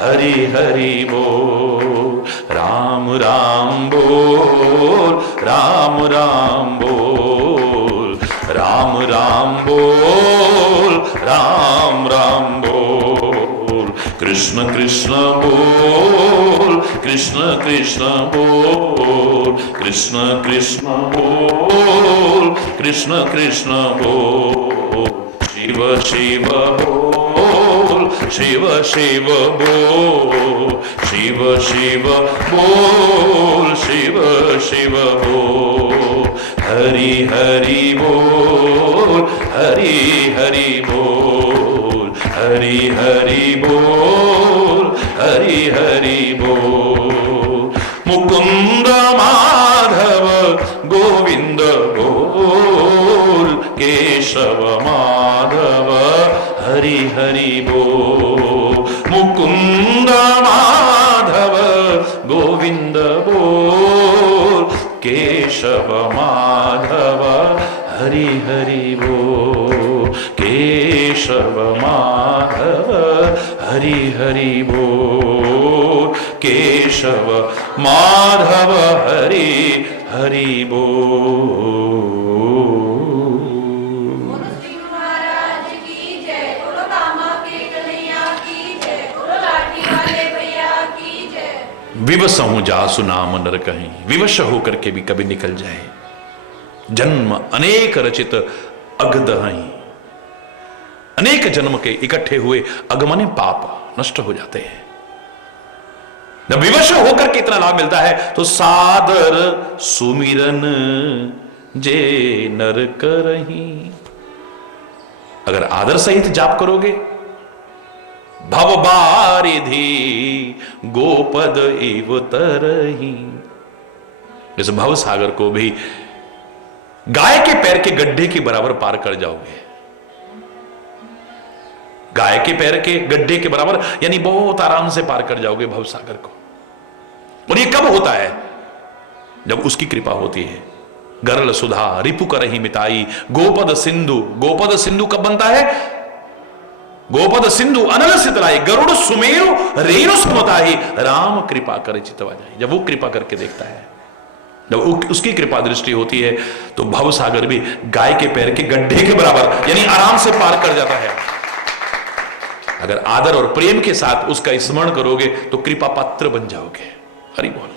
हरि हरि बोल। राम राम बोल, राम राम बोल, राम राम बोल, राम राम बोल। कृष्ण कृष्ण बोल, कृष्ण कृष्ण बोल, कृष्ण कृष्ण बोल, कृष्ण कृष्ण बोल, शिव शिव बोल, शिव शिव बोल, शिव शिव बोल, शिव शिव बोल, हरि हरि बोल, हरि हरि बोल, हरि हरि बोल, हरि हरि बोल, मुकुंद माधव गोविंद बोल, केशव माधव हरि हरि बोल, मुकुंद माधव गोविंद बोल, केशव माधव हरि हरि बोल, केशव माधव हरि हरि बोल, केशव माधव हरि हरि बोल। विवश हूं जासु नाम नर कहीं, विवश होकर के भी कभी निकल जाए, जन्म अनेक रचित अगदहीं, अनेक जन्म के इकट्ठे हुए अगमने पाप नष्ट हो जाते हैं। जब विवश होकर के इतना लाभ मिलता है तो सादर सुमिरन जे नर करहीं, अगर आदर सहित जाप करोगे, भव बारिधि गोपद एव तरही, इस भव सागर को भी गाय के पैर के गड्ढे के बराबर पार कर जाओगे। गाय के पैर के गड्ढे के बराबर यानी बहुत आराम से पार कर जाओगे भव सागर को। और ये कब होता है? जब उसकी कृपा होती है। गरल सुधा रिपु करही मिताई, गोपद सिंधु, गोपद सिंधु कब बनता है? गोपद सिंधु अनल सितलाई, गरुड़ सुमेरु रेणु समताही, राम कृपा करे चितवा जाए। जब वो कृपा करके देखता है, जब उसकी कृपा दृष्टि होती है, तो भव सागर भी गाय के पैर के गड्ढे के बराबर यानी आराम से पार कर जाता है। अगर आदर और प्रेम के साथ उसका स्मरण करोगे तो कृपा पात्र बन जाओगे। हरि बोल।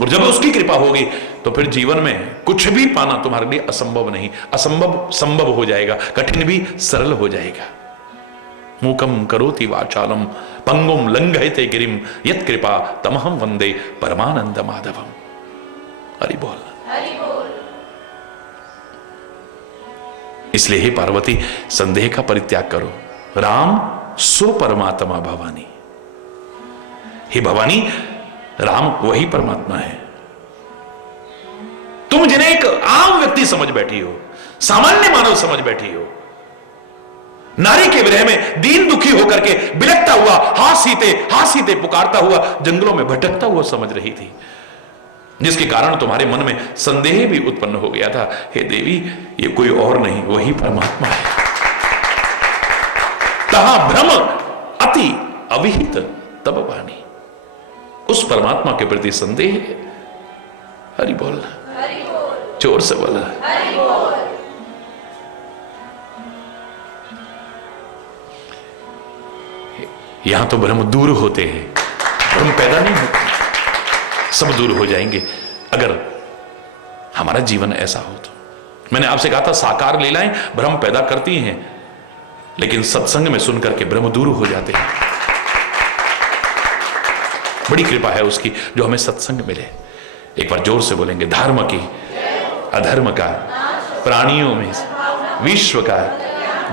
और जब उसकी कृपा होगी तो फिर जीवन में कुछ भी पाना तुम्हारे लिए असंभव नहीं, असंभव संभव हो जाएगा, कठिन भी सरल हो जाएगा। मूकम करोति वाचालम पंगुम लंघयते गिरिम यत् कृपा तमहम वंदे परमानंद माधवम। हरि बोल। इसलिए हे पार्वती, संदेह का परित्याग करो। राम सो परमात्मा भवानी। हे भवानी, राम वही परमात्मा है। तुम जिन्हें एक आम व्यक्ति समझ बैठी हो, सामान्य मानव समझ बैठी हो, नारी के विरह में दीन दुखी होकर के बिलखता हुआ, हा सीते पुकारता हुआ जंगलों में भटकता हुआ समझ रही थी, जिसके कारण तुम्हारे मन में संदेह भी उत्पन्न हो गया था। हे देवी, ये कोई और नहीं, वही परमात्मा है। तहा भ्रम अति अविहित तब वाणी। उस परमात्मा के प्रति संदेह है। हरि बोल। जोर से बोल। यहां तो भ्रम दूर होते हैं, भ्रम पैदा नहीं होते। सब दूर हो जाएंगे अगर हमारा जीवन ऐसा हो तो। मैंने आपसे कहा था, साकार लीलाएं भ्रम पैदा करती हैं, लेकिन सत्संग में सुनकर के भ्रम दूर हो जाते हैं। बड़ी कृपा है उसकी जो हमें सत्संग मिले। एक बार जोर से बोलेंगे, धर्म की, अधर्म का, प्राणियों में, विश्व का,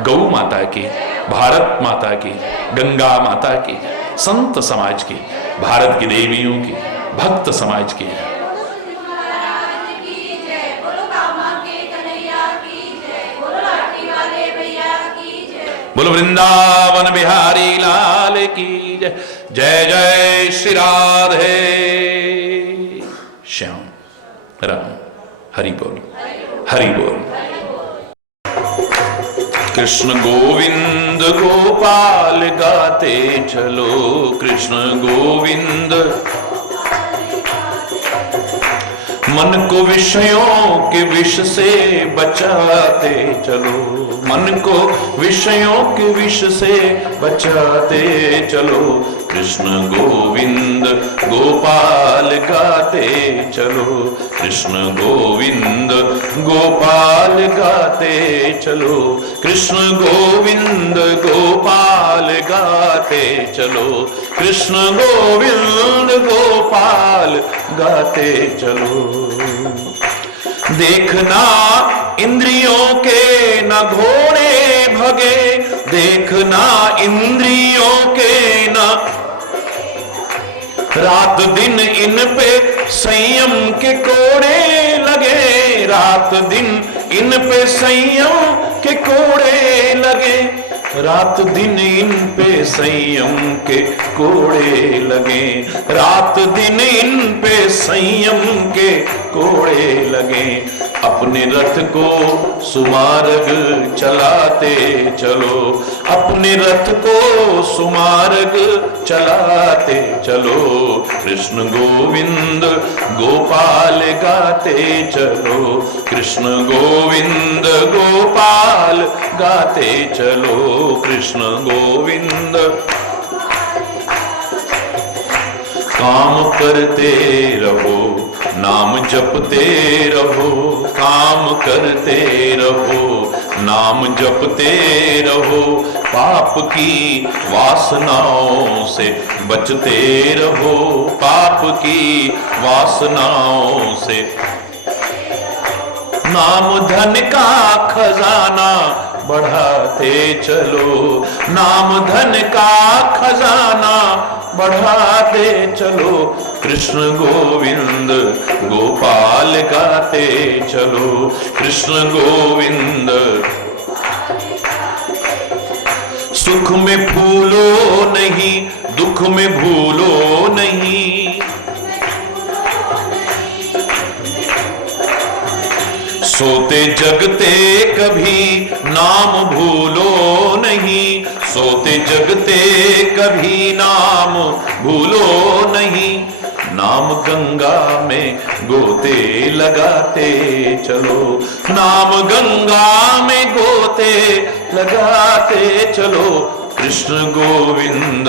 गौ माता की, भारत माता की, गंगा माता की, संत समाज की, भारत की देवियों की, भक्त समाज की। बोलो वृंदावन बिहारी लाल की जय। जय जय श्री राधे श्याम राम। हरि बोल, हरि बोल। कृष्ण गोविंद गोपाल गाते चलो, कृष्ण गोविंद। मन को विषयों के विष से बचाते चलो, मन को विषयों के विष से बचाते चलो। कृष्ण गोविंद गोपाल गाते चलो, कृष्ण गोविंद गोपाल गाते चलो, कृष्ण गोविंद गोपाल गाते चलो, कृष्ण गोविंद गोपाल गाते चलो। देखना इंद्रियों के न घोड़े भगे, देखना इंद्रियों के न, रात दिन इन पे संयम के कोड़े लगे, रात दिन इन पे संयम के कोड़े लगे, रात दिन इन पे संयम के कोड़े लगे, रात दिन इन पे संयम के कोड़े लगे। अपने रथ को सुमार्ग चलाते चलो, अपने रथ को सुमार्ग चलाते चलो, कृष्ण गोविंद गोपाल गाते चलो, कृष्ण गोविंद गोपाल गाते चलो, कृष्ण गोविंद। काम करते रहो, नाम जपते रहो, काम करते रहो, नाम जपते रहो, पाप की वासनाओं से बचते रहो, पाप की वासनाओं से। नाम धन का खजाना बढ़ाते चलो, नाम धन का खजाना बढ़ाते चलो, कृष्ण गोविंद गोपाल गाते चलो, कृष्ण गोविंद। सुख में भूलो नहीं, दुख में भूलो नहीं, सोते जगते कभी नाम भूलो नहीं, सोते जगते कभी नाम भूलो नहीं। नाम गंगा में गोते लगाते चलो, नाम गंगा में गोते लगाते चलो, कृष्ण गोविंद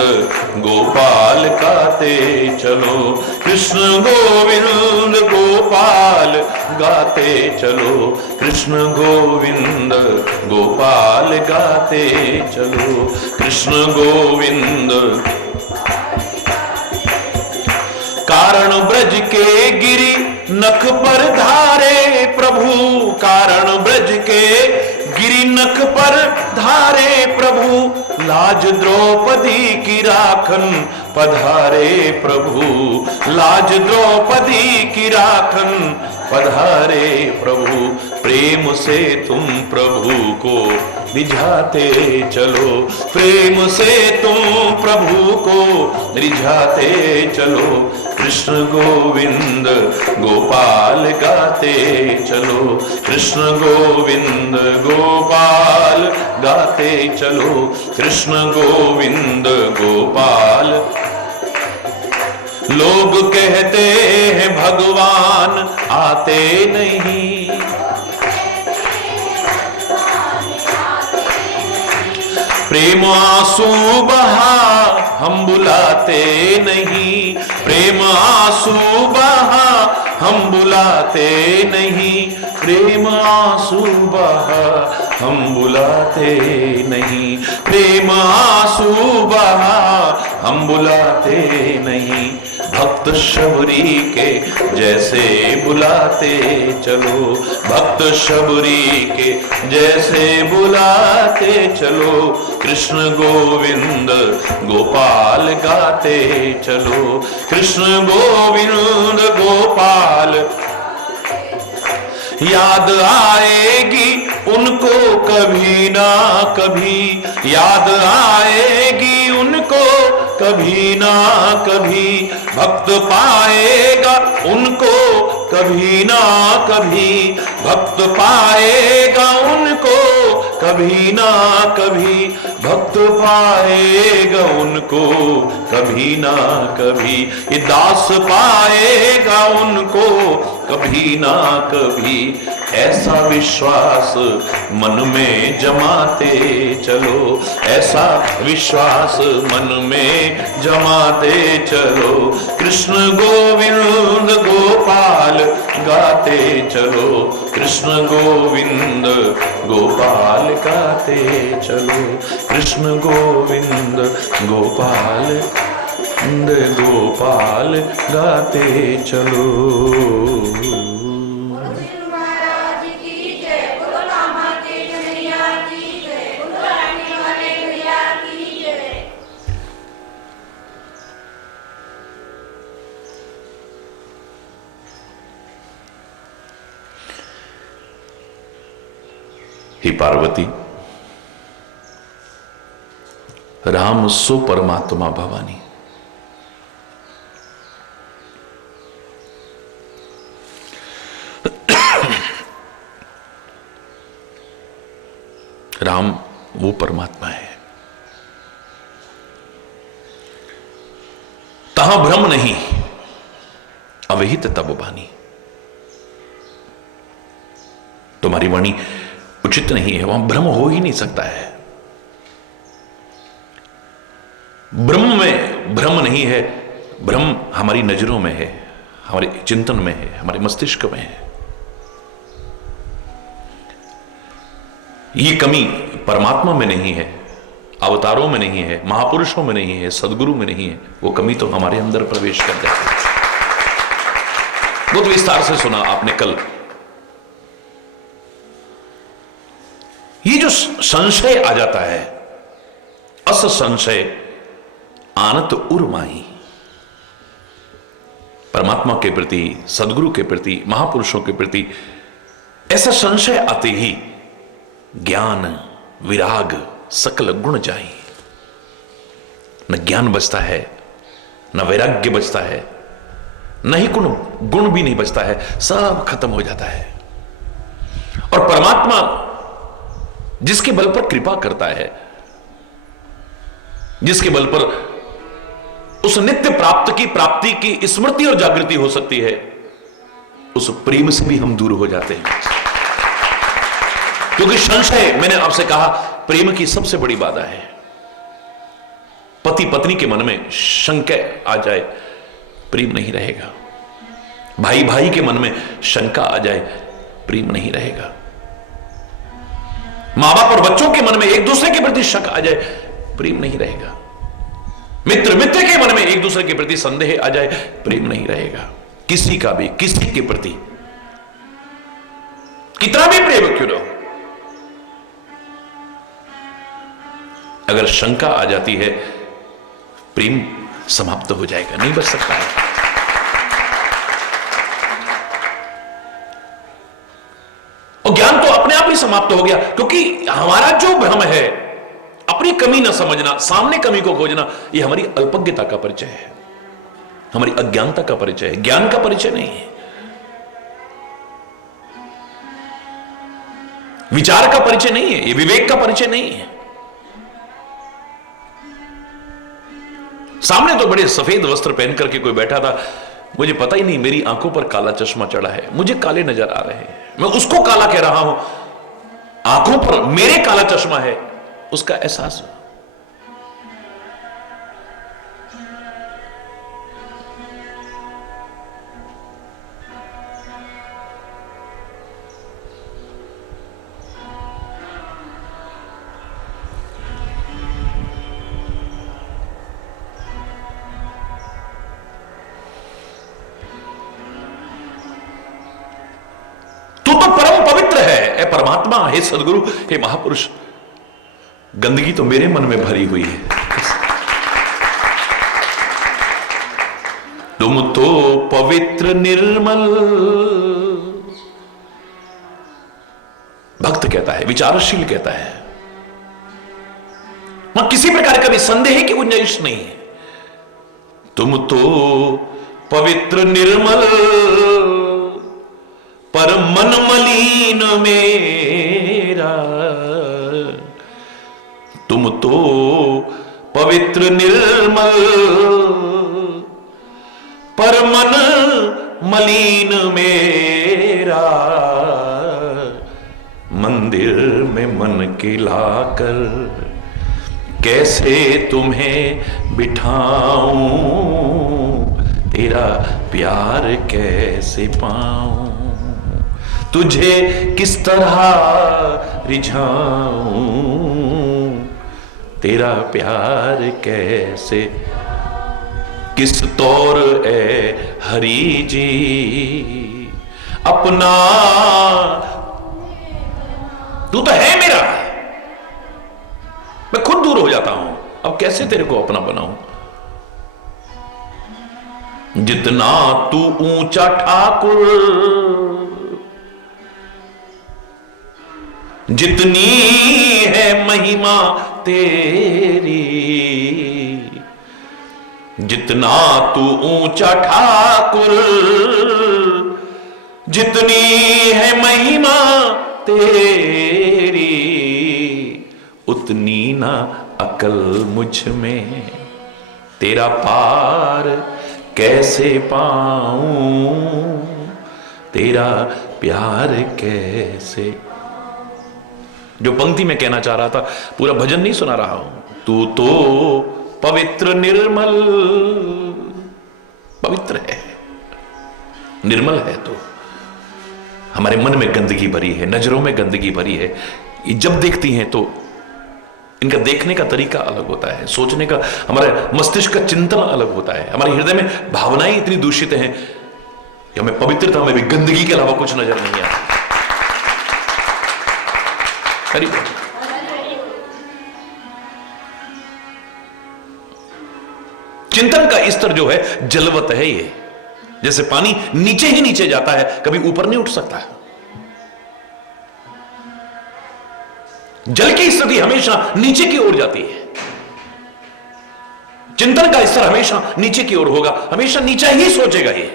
गोपाल गाते चलो, कृष्ण गोविंद गोपाल गाते चलो, कृष्ण गोविंद गोपाल गाते चलो, कृष्ण गोविंद। कारण ब्रज के गिरि नख पर धारे प्रभु, कारण ब्रज के गिरि नख पर धारे प्रभु, लाज द्रौपदी की राखन पधारे प्रभु, लाज द्रौपदी की राखन पधारे प्रभु। प्रेम से तुम प्रभु को रिझाते चलो, प्रेम से तुम प्रभु को रिझाते चलो, कृष्ण गोविंद गोपाल गाते चलो, कृष्ण गोविंद गोपाल गाते चलो, कृष्ण गोविंद गोपाल। लोग कहते हैं भगवान आते नहीं, प्रेम आंसू बहा हम बुलाते नहीं, प्रेम आंसू बहा हम बुलाते नहीं, प्रेम आंसू बहा हम बुलाते नहीं, प्रेम आंसू बहा हम बुलाते नहीं। भक्त शबरी के जैसे बुलाते चलो, भक्त शबरी के जैसे बुलाते चलो, कृष्ण गोविंद गोपाल गाते चलो, कृष्ण गोविंद गोपाल। याद आएगी उनको कभी ना कभी, याद आएगी उनको कभी ना कभी, भक्त पाएगा उनको कभी ना कभी, भक्त पाएगा उनको कभी ना कभी, भक्त पाएगा उनको कभी ना कभी, ये दास पाएगा उनको कभी ना कभी, ऐसा विश्वास मन में जमाते चलो, ऐसा विश्वास मन में जमाते चलो। कृष्ण गोविंद गोपाल गाते चलो, कृष्ण गोविंद गोपाल गाते चलो, कृष्ण गोविंद गोपाल गोपाल गाते चलो। हे पार्वती, राम सो परमात्मा भवानी। राम वो परमात्मा है, तहां भ्रम नहीं, अविहित तब बानी। तुम्हारी वाणी उचित नहीं है, वहां भ्रम हो ही नहीं सकता है। ब्रह्म में भ्रम नहीं है, भ्रम हमारी नजरों में है, हमारे चिंतन में है, हमारे मस्तिष्क में है। ये कमी परमात्मा में नहीं है, अवतारों में नहीं है, महापुरुषों में नहीं है, सदगुरु में नहीं है। वो कमी तो हमारे अंदर प्रवेश कर जाती है। बहुत विस्तार से सुना आपने कल। ये जो संशय आ जाता है, अस संशय आनत उर्माही, परमात्मा के प्रति, सदगुरु के प्रति, महापुरुषों के प्रति ऐसा संशय आते ही ज्ञान विराग सकल गुण जाई। न ज्ञान बचता है, न वैराग्य बचता है, न ही गुण भी नहीं बचता है, सब खत्म हो जाता है। और परमात्मा जिसके बल पर कृपा करता है, जिसके बल पर उस नित्य प्राप्ति की स्मृति और जागृति हो सकती है, उस प्रेम से भी हम दूर हो जाते हैं। क्योंकि संशय, मैंने आपसे कहा, प्रेम की सबसे बड़ी बाधा है। पति पत्नी के मन में शंका आ जाए, प्रेम नहीं रहेगा। भाई भाई के मन में शंका आ जाए, प्रेम नहीं रहेगा। मां बाप और बच्चों के मन में एक दूसरे के प्रति शक आ जाए, प्रेम नहीं रहेगा। मित्र मित्र के मन में एक दूसरे के प्रति संदेह आ जाए, प्रेम नहीं रहेगा। किसी का भी किसी के प्रति कितना भी प्रेम क्यों ना हो, अगर शंका आ जाती है, प्रेम समाप्त हो जाएगा, नहीं बच सकता है। और ज्ञान तो अपने आप ही समाप्त हो गया, क्योंकि हमारा जो भ्रम है, अपनी कमी न समझना, सामने कमी को खोजना, यह हमारी अल्पज्ञता का परिचय है, हमारी अज्ञानता का परिचय है, ज्ञान का परिचय नहीं है। विचार का परिचय नहीं है, यह विवेक का परिचय नहीं है। सामने तो बड़े सफेद वस्त्र पहन करके कोई बैठा था, मुझे पता ही नहीं मेरी आंखों पर काला चश्मा चढ़ा है, मुझे काले नजर आ रहे हैं, मैं उसको काला कह रहा हूं, आंखों पर मेरे काला चश्मा है, उसका एहसास हो। तू तो परम पवित्र है, परमात्मा, हे सदगुरु, हे महापुरुष, गंदगी तो मेरे मन में भरी हुई है। तुम तो पवित्र निर्मल, भक्त कहता है, विचारशील कहता है, वहां किसी प्रकार का भी संदेह की गुंजाइश नहीं है। तुम तो पवित्र निर्मल, पर मन मलिन मेरा, तुम तो पवित्र निर्मल, पर मन मलिन मेरा, मंदिर में मन के लाकर कैसे तुम्हें बिठाऊं, तेरा प्यार कैसे पाऊं, तुझे किस तरह रिझाऊं, तेरा प्यार कैसे, किस तौर ए हरी जी अपना, तू तो है मेरा, मैं खुद दूर हो जाता हूं, अब कैसे तेरे को अपना बनाऊं। जितना तू ऊंचा ठाकुर, जितनी है महिमा तेरी, जितना तू ऊंचा ठाकुर, जितनी है महिमा तेरी, उतनी ना अकल मुझ में, तेरा पार कैसे पाऊं, तेरा प्यार कैसे। जो पंक्ति में कहना चाह रहा था, पूरा भजन नहीं सुना रहा हूं। तू तो पवित्र निर्मल, पवित्र है, निर्मल है, तो हमारे मन में गंदगी भरी है, नजरों में गंदगी भरी है। ये जब देखती हैं तो इनका देखने का तरीका अलग होता है, सोचने का, हमारे मस्तिष्क का चिंतन अलग होता है, हमारे हृदय में भावनाएं इतनी दूषित हैं कि हमें पवित्रता में भी गंदगी के अलावा कुछ नजर नहीं आता। चिंतन का स्तर जो है जलवत है, ये जैसे पानी नीचे ही नीचे जाता है, कभी ऊपर नहीं उठ सकता है। जल की स्थिति हमेशा नीचे की ओर जाती है, चिंतन का स्तर हमेशा नीचे की ओर होगा, हमेशा नीचा ही सोचेगा। ये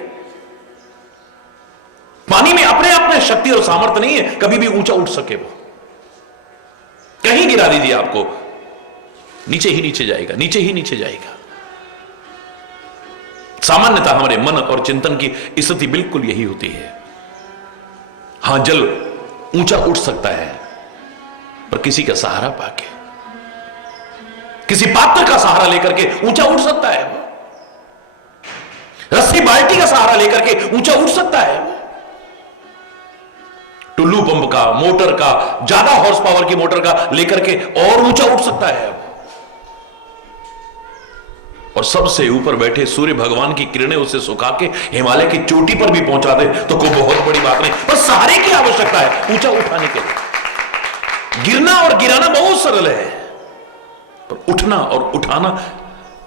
पानी में अपने आप में शक्ति और सामर्थ्य नहीं है कभी भी ऊंचा उठ सके, वो कहीं गिरा दीजिए आपको, नीचे ही नीचे जाएगा, नीचे ही नीचे जाएगा। सामान्यतः हमारे मन और चिंतन की स्थिति बिल्कुल यही होती है। हां, जल ऊंचा उठ सकता है पर किसी का सहारा पाके, किसी पात्र का सहारा लेकर के ऊंचा उठ सकता है। रस्सी बाल्टी का सहारा लेकर के ऊंचा उठ सकता है। टुल्लू पंप का, मोटर का, ज्यादा हॉर्स पावर की मोटर का लेकर के और ऊंचा उठ सकता है। और सबसे ऊपर बैठे सूर्य भगवान की किरणें उसे सुखा के हिमालय की चोटी पर भी पहुंचा दे तो कोई बहुत बड़ी बात नहीं, पर सहारे की आवश्यकता है ऊंचा उठाने के लिए। गिरना और गिराना बहुत सरल है, पर उठना और उठाना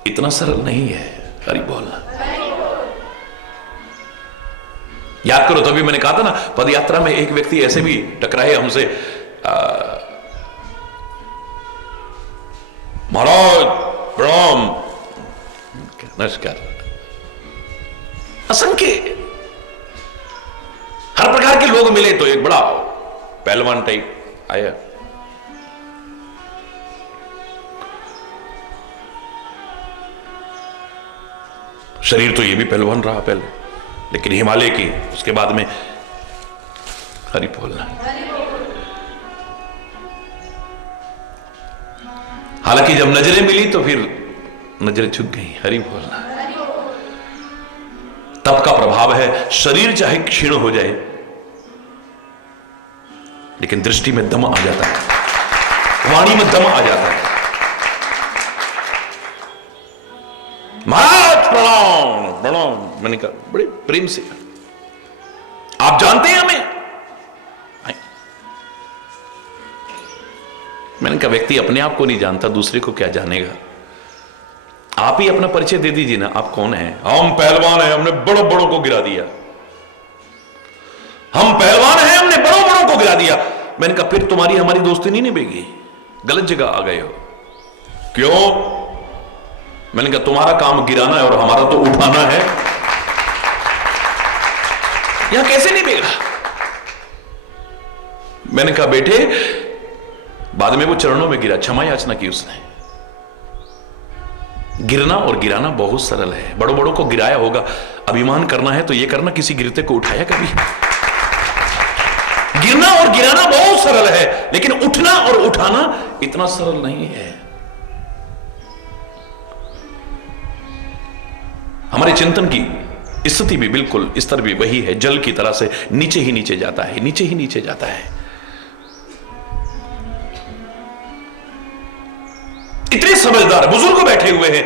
इतना सरल नहीं है। हरि बोलना याद करो, तभी मैंने कहा था ना, पद यात्रा में एक व्यक्ति ऐसे भी टकराए हमसे, महाराज प्रणाम, नमस्कार। असंख्य हर प्रकार के लोग मिले तो एक बड़ा पहलवान टाइप आया, शरीर तो ये भी पहलवान रहा पहले, लेकिन हिमालय की, उसके बाद में हरि बोलना। हालांकि जब नजरें मिली तो फिर नजरें झुक गई। हरि बोलना। तप का प्रभाव है, शरीर चाहे क्षीण हो जाए लेकिन दृष्टि में दम आ जाता है, वाणी में दम आ जाता है। महाराज प्रणाम प्रणाम, मैंने कहा बड़े प्रेम से, आप जानते हैं हमें? मैंने कहा व्यक्ति अपने आप को नहीं जानता, दूसरे को क्या जानेगा। आप ही अपना परिचय दे दीजिए ना, आप कौन हैं? हम पहलवान हैं, हमने बड़ों बड़ों को गिरा दिया। हम पहलवान हैं, हमने बड़ों बड़ों को गिरा दिया। मैंने कहा फिर तुम्हारी हमारी दोस्ती नहीं निभेगी, गलत जगह आ गए हो। क्यों? मैंने कहा तुम्हारा काम गिराना है और हमारा तो उठाना है, यहां कैसे निभेगा? मैंने कहा बेटे, बाद में वो चरणों में गिरा, क्षमा याचना की उसने। गिरना और गिराना बहुत सरल है। बड़ों बड़ों को गिराया होगा, अभिमान करना है तो यह करना, किसी गिरते को उठाया कभी? गिरना और गिराना बहुत सरल है, लेकिन उठना और उठाना इतना सरल नहीं है। हमारे चिंतन की स्थिति भी बिल्कुल स्तर भी वही है, जल की तरह से नीचे ही नीचे जाता है, नीचे ही नीचे जाता है। इतने समझदार बुजुर्ग बैठे हुए हैं,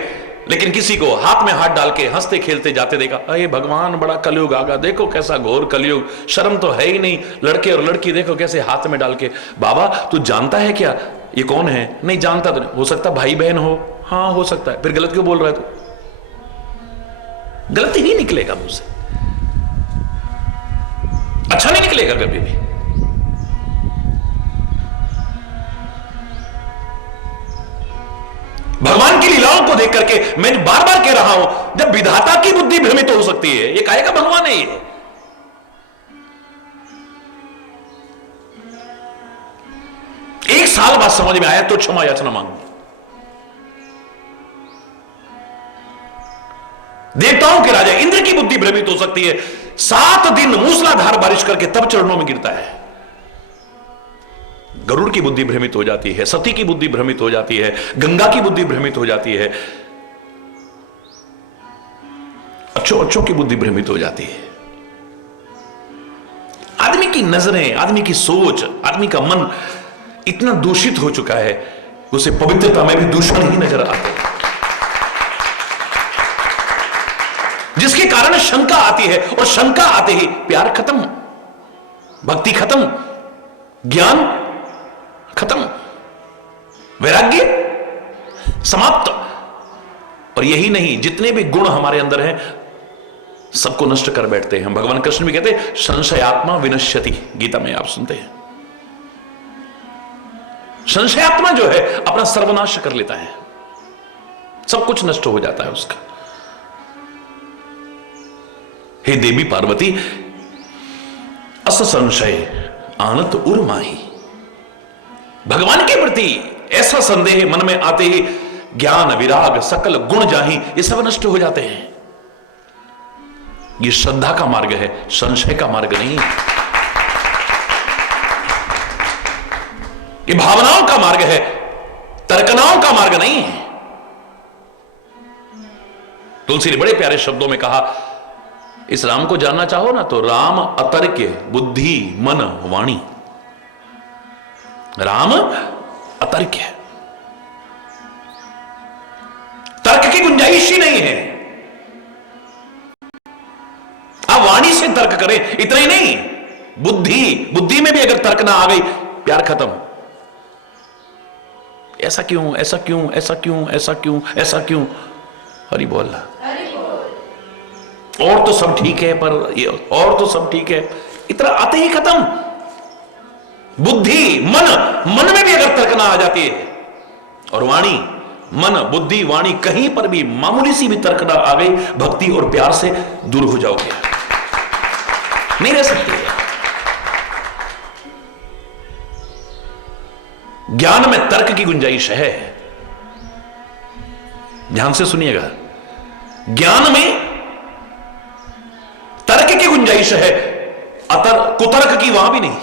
लेकिन किसी को हाथ में हाथ डाल के हंसते खेलते जाते देखा, अरे भगवान बड़ा कलयुग आगा, देखो कैसा घोर कलयुग, शर्म तो है ही नहीं, लड़के और लड़की देखो कैसे हाथ में डाल के। बाबा तू जानता है क्या ये कौन है? नहीं जानता। तो हो सकता भाई बहन हो। हाँ हो सकता है। फिर गलत क्यों बोल रहा है तू? गलती नहीं निकलेगा मुझसे, अच्छा नहीं निकलेगा कभी भी। भगवान की लीलाओं को देख करके मैं बार बार कह रहा हूं, जब विधाता की बुद्धि भ्रमित हो सकती है, ये काहे का भगवान है ये? एक साल बाद समझ में आया तो क्षमा याचना मांगू। देवताओं के राजा इंद्र की बुद्धि भ्रमित हो सकती है, 7 दिन मूसलाधार बारिश करके तब चरणों में गिरता है। गरुड़ की बुद्धि भ्रमित हो जाती है, सती की बुद्धि भ्रमित हो जाती है, गंगा की बुद्धि भ्रमित हो जाती है, अच्छों की बुद्धि भ्रमित हो जाती है। आदमी की नजरें, आदमी की सोच, आदमी का मन इतना दूषित हो चुका है, उसे पवित्रता में भी दूषण ही नजर आता है, जिसके कारण शंका आती है, और शंका आते ही प्यार खत्म, भक्ति खत्म, ज्ञान खत्म, वैराग्य समाप्त। और यही नहीं, जितने भी गुण हमारे अंदर हैं सबको नष्ट कर बैठते हैं हम। भगवान कृष्ण भी कहते हैं संशयात्मा विनश्यति, गीता में आप सुनते हैं। संशयात्मा जो है अपना सर्वनाश कर लेता है, सब कुछ नष्ट हो जाता है उसका। हे देवी पार्वती, अस संशय आनत उर्माही, भगवान के प्रति ऐसा संदेह मन में आते ही ज्ञान विराग सकल गुण जाहि, ये सब नष्ट हो जाते हैं। ये श्रद्धा का मार्ग है, संशय का मार्ग नहीं। ये भावनाओं का मार्ग है, तर्कनाओं का मार्ग नहीं है। तुलसी ने बड़े प्यारे शब्दों में कहा, इस राम को जानना चाहो ना तो राम अतर्क्य बुद्धि मन वाणी। राम अतर्क्य, तर्क की गुंजाइश ही नहीं है। आप वाणी से तर्क करें, इतना ही नहीं, बुद्धि में भी अगर तर्क ना आ गई, प्यार खत्म। ऐसा क्यों, ऐसा क्यों, ऐसा क्यों, ऐसा क्यों, ऐसा क्यों? हरि बोल। और तो सब ठीक है, पर ये और तो सब ठीक है, इतना आते ही खत्म। बुद्धि मन में भी अगर तर्क ना आ जाती है, और वाणी, मन बुद्धि वाणी कहीं पर भी मामूली सी भी तर्क ना आ गई, भक्ति और प्यार से दूर हो जाओगे, नहीं रह सकते। ज्ञान में तर्क की गुंजाइश है, ध्यान से सुनिएगा। ज्ञान में तर्क की गुंजाइश है, कुतर्क की वहां भी नहीं।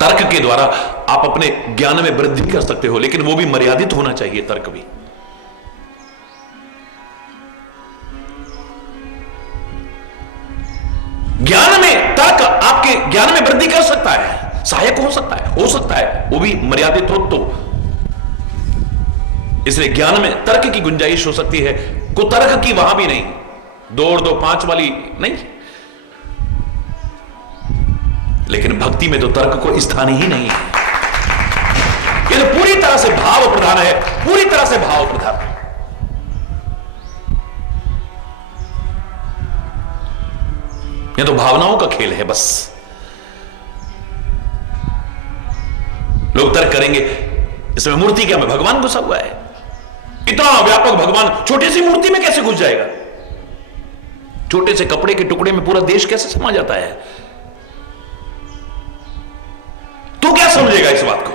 तर्क के द्वारा आप अपने ज्ञान में वृद्धि कर सकते हो, लेकिन वो भी मर्यादित होना चाहिए। तर्क भी ज्ञान में, तर्क आपके ज्ञान में वृद्धि कर सकता है, सहायक हो सकता है, वो भी मर्यादित हो तो। इसलिए ज्ञान में तर्क की गुंजाइश हो सकती है, कुतर्क की वहां भी नहीं, 2 और 2 5 वाली नहीं। लेकिन भक्ति में तो तर्क को स्थान ही नहीं है। ये तो पूरी तरह से भाव प्रधान है, पूरी तरह से भाव प्रधान है। ये तो भावनाओं का खेल है बस। लोग तर्क करेंगे इसमें मूर्ति क्या में भगवान घुसा हुआ है, इतना व्यापक भगवान छोटी सी मूर्ति में कैसे घुस जाएगा? छोटे से कपड़े के टुकड़े में पूरा देश कैसे समा जाता है? तू क्या समझेगा इस बात को?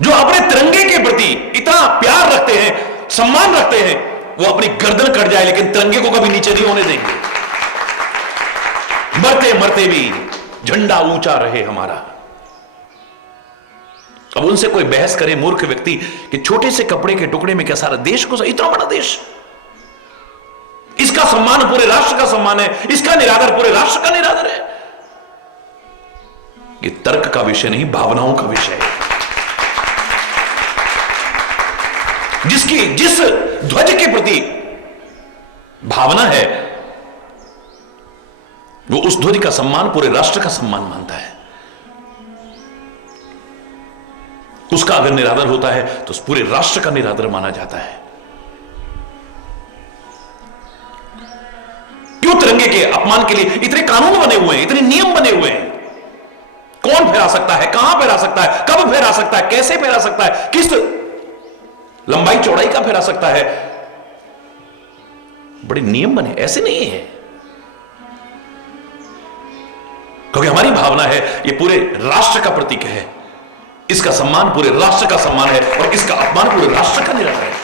जो अपने तिरंगे के प्रति इतना प्यार रखते हैं, सम्मान रखते हैं, वो अपनी गर्दन कट जाए लेकिन तिरंगे को कभी नीचे नहीं होने देंगे। मरते मरते भी झंडा ऊंचा रहे हमारा। अब उनसे कोई बहस करे मूर्ख व्यक्ति कि छोटे से कपड़े के टुकड़े में क्या सारा देश को, इतना बड़ा देश, इसका सम्मान पूरे राष्ट्र का सम्मान है, इसका निरादर पूरे राष्ट्र का निरादर है। ये तर्क का विषय नहीं, भावनाओं का विषय है। जिस ध्वज के प्रति भावना है वो उस ध्वज का सम्मान पूरे राष्ट्र का सम्मान मानता है। उसका अगर निरादर होता है तो उस पूरे राष्ट्र का निरादर माना जाता है। क्यों तिरंगे के अपमान के लिए इतने कानून बने हुए हैं, इतने नियम बने हुए हैं? कौन फहरा सकता है, कहां फहरा सकता है, कब फहरा सकता है, कैसे फहरा सकता है, किस लंबाई चौड़ाई का फहरा सकता है? बड़े नियम बने, ऐसे नहीं है। क्योंकि हमारी भावना है ये पूरे राष्ट्र का प्रतीक है, इसका सम्मान पूरे राष्ट्र का सम्मान है और इसका अपमान पूरे राष्ट्र का निरादर है।